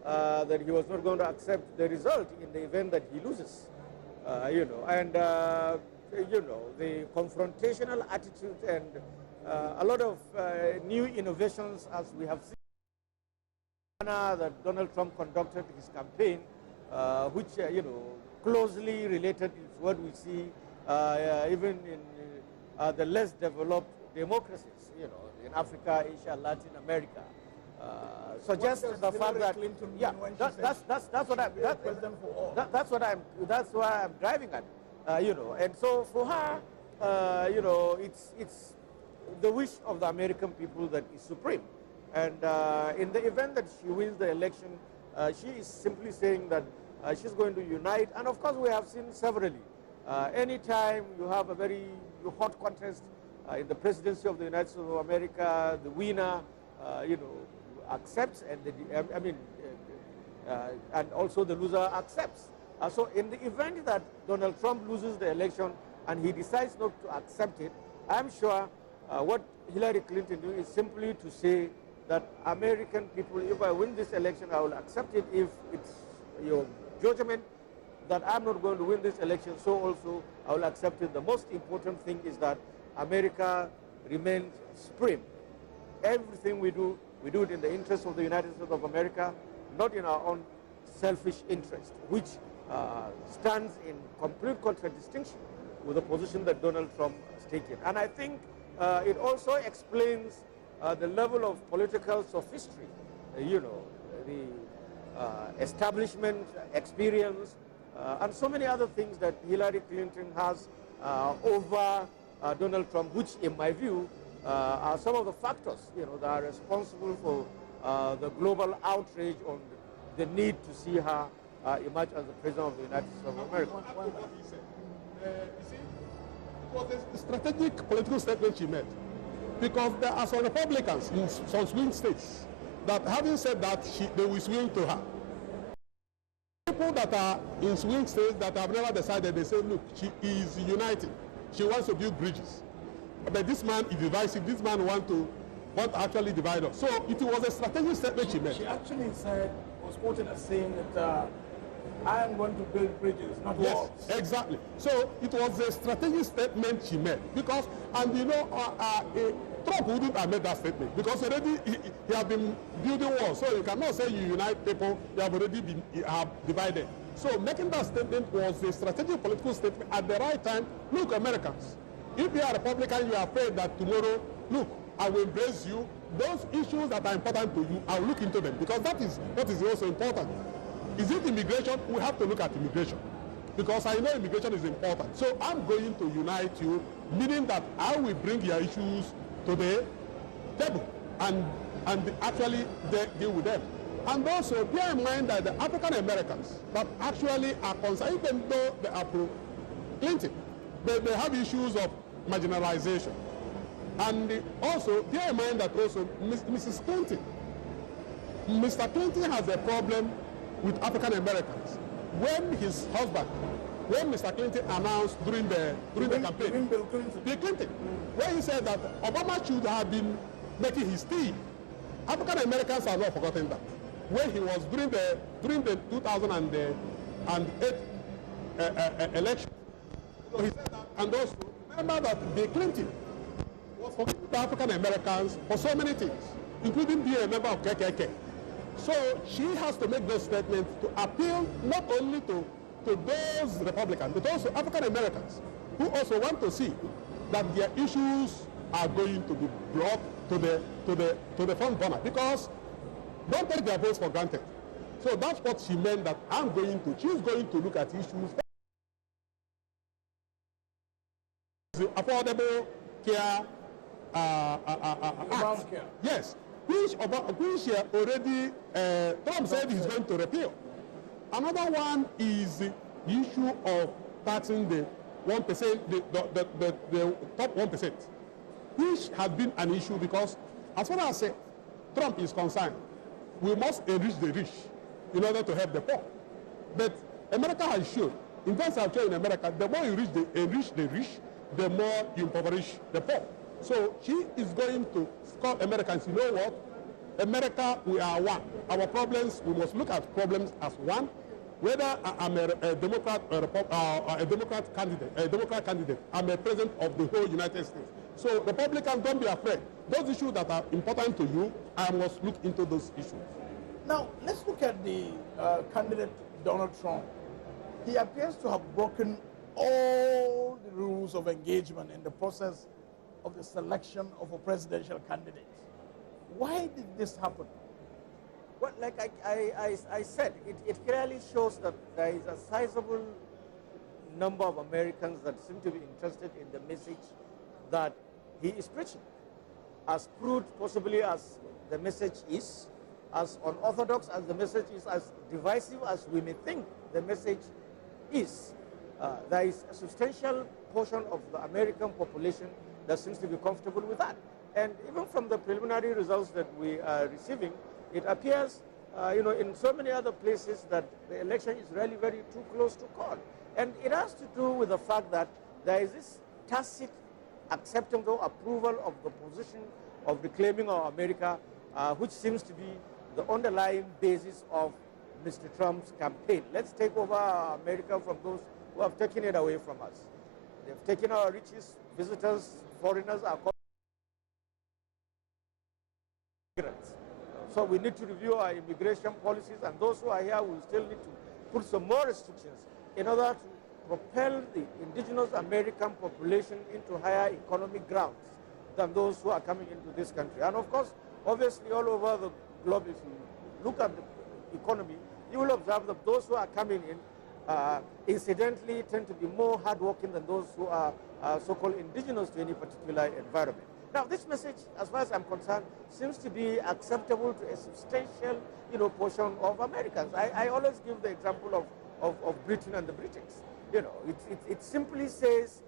that he was not going to accept the result in the event that he loses. The confrontational attitude and a lot of new innovations, as we have seen, that Donald Trump conducted his campaign, which closely related to what we see even in the less developed democracies, in Africa, Asia, Latin America. Suggests the fact that that's what I'm driving at. And so for her, it's the wish of the American people that is supreme. And in the event that she wins the election, she is simply saying that she's going to unite. And of course, we have seen severally. Anytime you have a very hot contest in the presidency of the United States of America, the winner, accepts, and and also the loser accepts. So in the event that Donald Trump loses the election and he decides not to accept it, I'm sure what Hillary Clinton do is simply to say that American people, if I win this election, I will accept it. If it's your judgment that I'm not going to win this election, so also I will accept it. The most important thing is that America remains supreme. Everything we do it in the interest of the United States of America, not in our own selfish interest, which stands in complete contradistinction with the position that Donald Trump has taken. And I think it also explains the level of political sophistry, the establishment experience, and so many other things that Hillary Clinton has over Donald Trump, which in my view are some of the factors that are responsible for the global outrage on the need to see her emerge as the President of the United States of America. It was a strategic political statement she made, because there are some Republicans in some swing states that, having said that, they will swing to her. People that are in swing states that have never decided, they say, look, she is uniting. She wants to build bridges. But this man is divisive. This man wants to actually divide us. So it was a strategic statement she made. She actually said, was quoted as saying that I am going to build bridges, not walls. Yes, exactly. So it was a strategic statement she made because, and you know, Trump wouldn't have made that statement because already he had been building walls. So you cannot say you unite people, you have already been divided. So making that statement was a strategic political statement at the right time. Look, Americans, if you are Republican, you are afraid that tomorrow, look, I will embrace you. Those issues that are important to you, I'll look into them because that is also important. Is it immigration? We have to look at immigration because I know immigration is important. So I'm going to unite you, meaning that I will bring your issues to the table and actually deal with them. And also bear in mind that the African Americans that actually are concerned, even though they are pro-Clinton, they have issues of marginalization. And also bear in mind that also Mrs. Clinton, Mr. Clinton has a problem with African Americans. When his husband, when Mr. Clinton announced during the campaign, Bill Clinton, when he said that Obama should have been making his tea, African Americans have not forgotten that. When he was during the 2008 election, so he said that, and also remember that Bill Clinton was forgiving the African Americans for so many things, including being a member of KKK. So she has to make those statements to appeal not only to those Republicans, but also African Americans who also want to see that their issues are going to be brought to the front burner. Because don't take their votes for granted. So that's what she meant that she's going to look at issues. The Affordable Care Act. Yes. Which already Trump said he's going to repeal. Another one is the issue of taxing the 1%, the top 1%, which has been an issue because, as far as Trump is concerned, we must enrich the rich in order to help the poor. But America has shown, in terms of in America, the more you enrich the rich, the more you impoverish the poor. So she is going to call Americans, you know what? America, we are one. Our problems, we must look at problems as one. Whether I'm a Democrat or a Democrat candidate, I'm a president of the whole United States. So Republicans, don't be afraid. Those issues that are important to you, I must look into those issues. Now, let's look at the candidate Donald Trump. He appears to have broken all the rules of engagement in the process of the selection of a presidential candidate. Why did this happen? Well, like I said, it clearly shows that there is a sizable number of Americans that seem to be interested in the message that he is preaching. As crude possibly as the message is, as unorthodox as the message is, as divisive as we may think the message is, there is a substantial portion of the American population that seems to be comfortable with that. And even from the preliminary results that we are receiving, it appears, in so many other places that the election is really very too close to call. And it has to do with the fact that there is this tacit acceptance or approval of the position of reclaiming our America, which seems to be the underlying basis of Mr. Trump's campaign. Let's take over our America from those who have taken it away from us. They've taken our riches, visitors, foreigners are called immigrants. So we need to review our immigration policies, and those who are here will still need to put some more restrictions in order to propel the indigenous American population into higher economic grounds than those who are coming into this country. And of course, obviously all over the globe, if you look at the economy, you will observe that those who are coming in incidentally tend to be more hardworking than those who are so-called indigenous to any particular environment. Now, this message, as far as I'm concerned, seems to be acceptable to a substantial, portion of Americans. I always give the example of Britain and the British. It simply says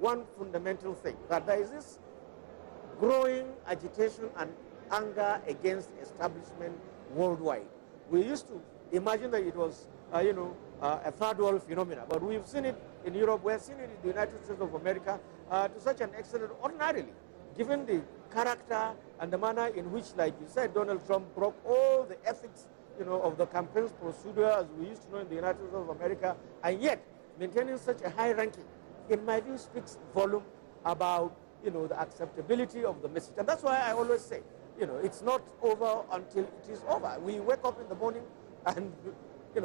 one fundamental thing, that there is this growing agitation and anger against establishment worldwide. We used to imagine that it was, a third world phenomenon, but we've seen it in Europe, we've seen it in the United States of America to such an extent that ordinarily, given the character and the manner in which, like you said, Donald Trump broke all the ethics, of the campaign's procedure as we used to know in the United States of America, and yet maintaining such a high ranking, in my view, speaks volume about, the acceptability of the message. And that's why I always say, it's not over until it is over. We wake up in the morning and,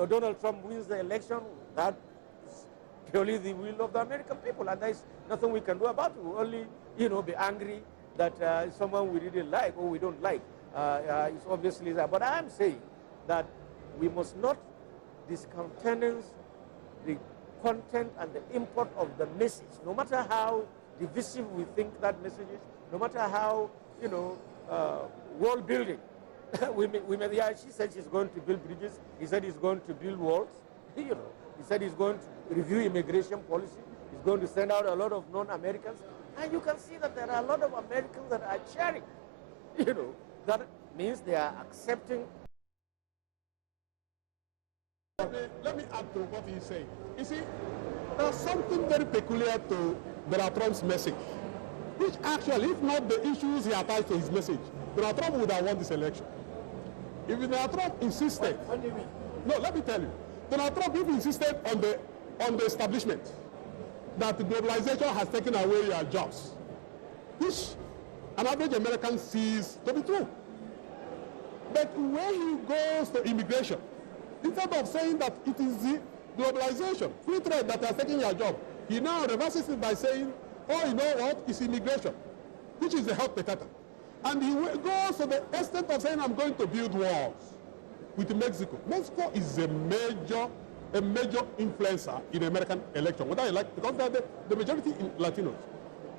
Donald Trump wins the election. That is purely the will of the American people, and there's nothing we can do about it. We only, be angry that someone we really like or we don't like. It's obviously that. But I am saying that we must not discountenance the content and the import of the message, no matter how divisive we think that message is, no matter how, world building. She said she's going to build bridges. He said he's going to build walls. He said he's going to review immigration policy. He's going to send out a lot of non-Americans. And you can see that there are a lot of Americans that are cheering. That means they are accepting. Let me add to what he's saying. You see, there's something very peculiar to Donald Trump's message, which actually, if not the issues he attached to his message, Donald Trump would have won this election. If Donald Trump insisted, what do you mean? No, let me tell you. Donald Trump, if he insisted on the establishment that globalization has taken away your jobs, which an average American sees to be true. But when he goes to immigration, instead of saying that it is the globalization, free trade that has taken your job, he now reverses it by saying, oh, you know what, it's immigration, which is the hot potato. And he goes to the extent of saying, I'm going to build walls with Mexico. Mexico is a major influencer in the American election, whether you like, because they're the majority in Latinos.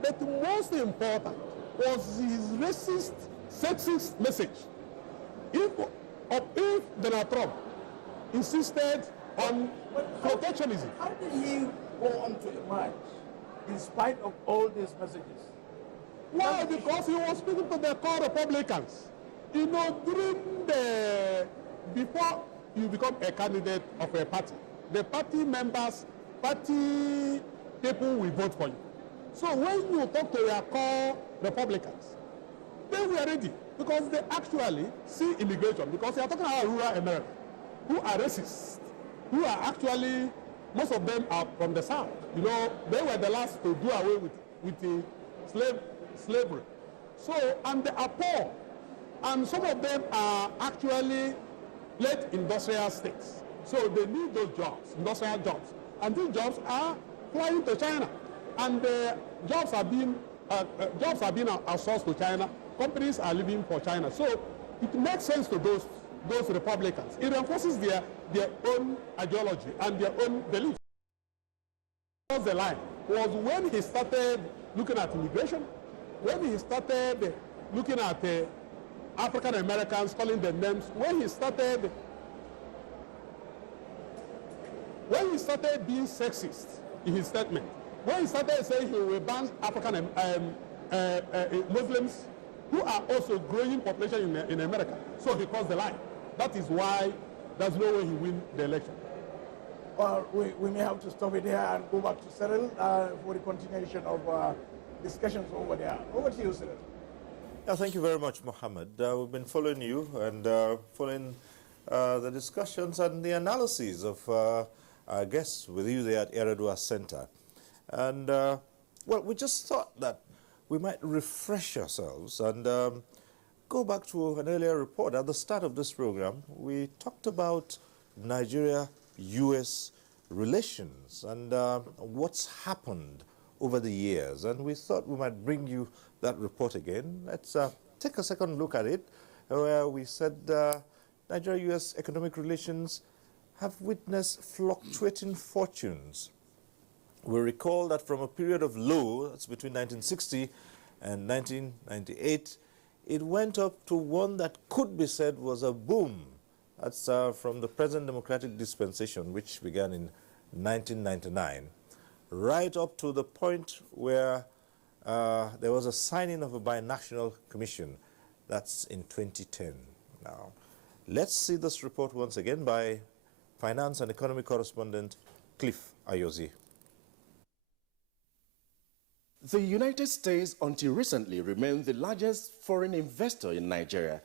But most important was his racist, sexist message. If Donald Trump insisted on protectionism. How did he go on to emerge in spite of all these messages? Why? Because he was speaking to the core Republicans. Before you become a candidate of a party, the party members, party people will vote for you. So when you talk to your core Republicans, they were ready because they actually see immigration, because they are talking about rural America, who are racist, who are actually, most of them are from the South. They were the last to do away with the slavery. So, and they are poor. And some of them are actually late industrial states. So they need those jobs, industrial jobs. And these jobs are flying to China. And the jobs are being outsourced to China. Companies are leaving for China. So it makes sense to those Republicans. It reinforces their own ideology and their own beliefs. The line was when he started looking at immigration, when he started looking at African Americans, calling them names, when he started being sexist in his statement, when he started saying he will ban African Muslims who are also growing population in America, so he crossed the line. That is why there's no way he win the election. Well, we may have to stop it here and go back to Cyril for the continuation of discussions over there. Over to you, Cyril. Thank you very much, Mohammed. We've been following you and following the discussions and the analyses of our guests with you there at Eradua Center. And, well, we just thought that we might refresh ourselves and go back to an earlier report. At the start of this program, we talked about Nigeria-U.S. relations and what's happened over the years. And we thought we might bring you that report again. Let's take a second look at it, where we said Nigeria-U.S. economic relations have witnessed fluctuating fortunes. We recall that from a period of low, that's between 1960 and 1998, it went up to one that could be said was a boom. That's from the present democratic dispensation, which began in 1999, right up to the point where there was a signing of a binational commission. That's in 2010. Now, let's see this report once again by finance and economy correspondent Cliff Ayozi. The United States, until recently, remained the largest foreign investor in Nigeria,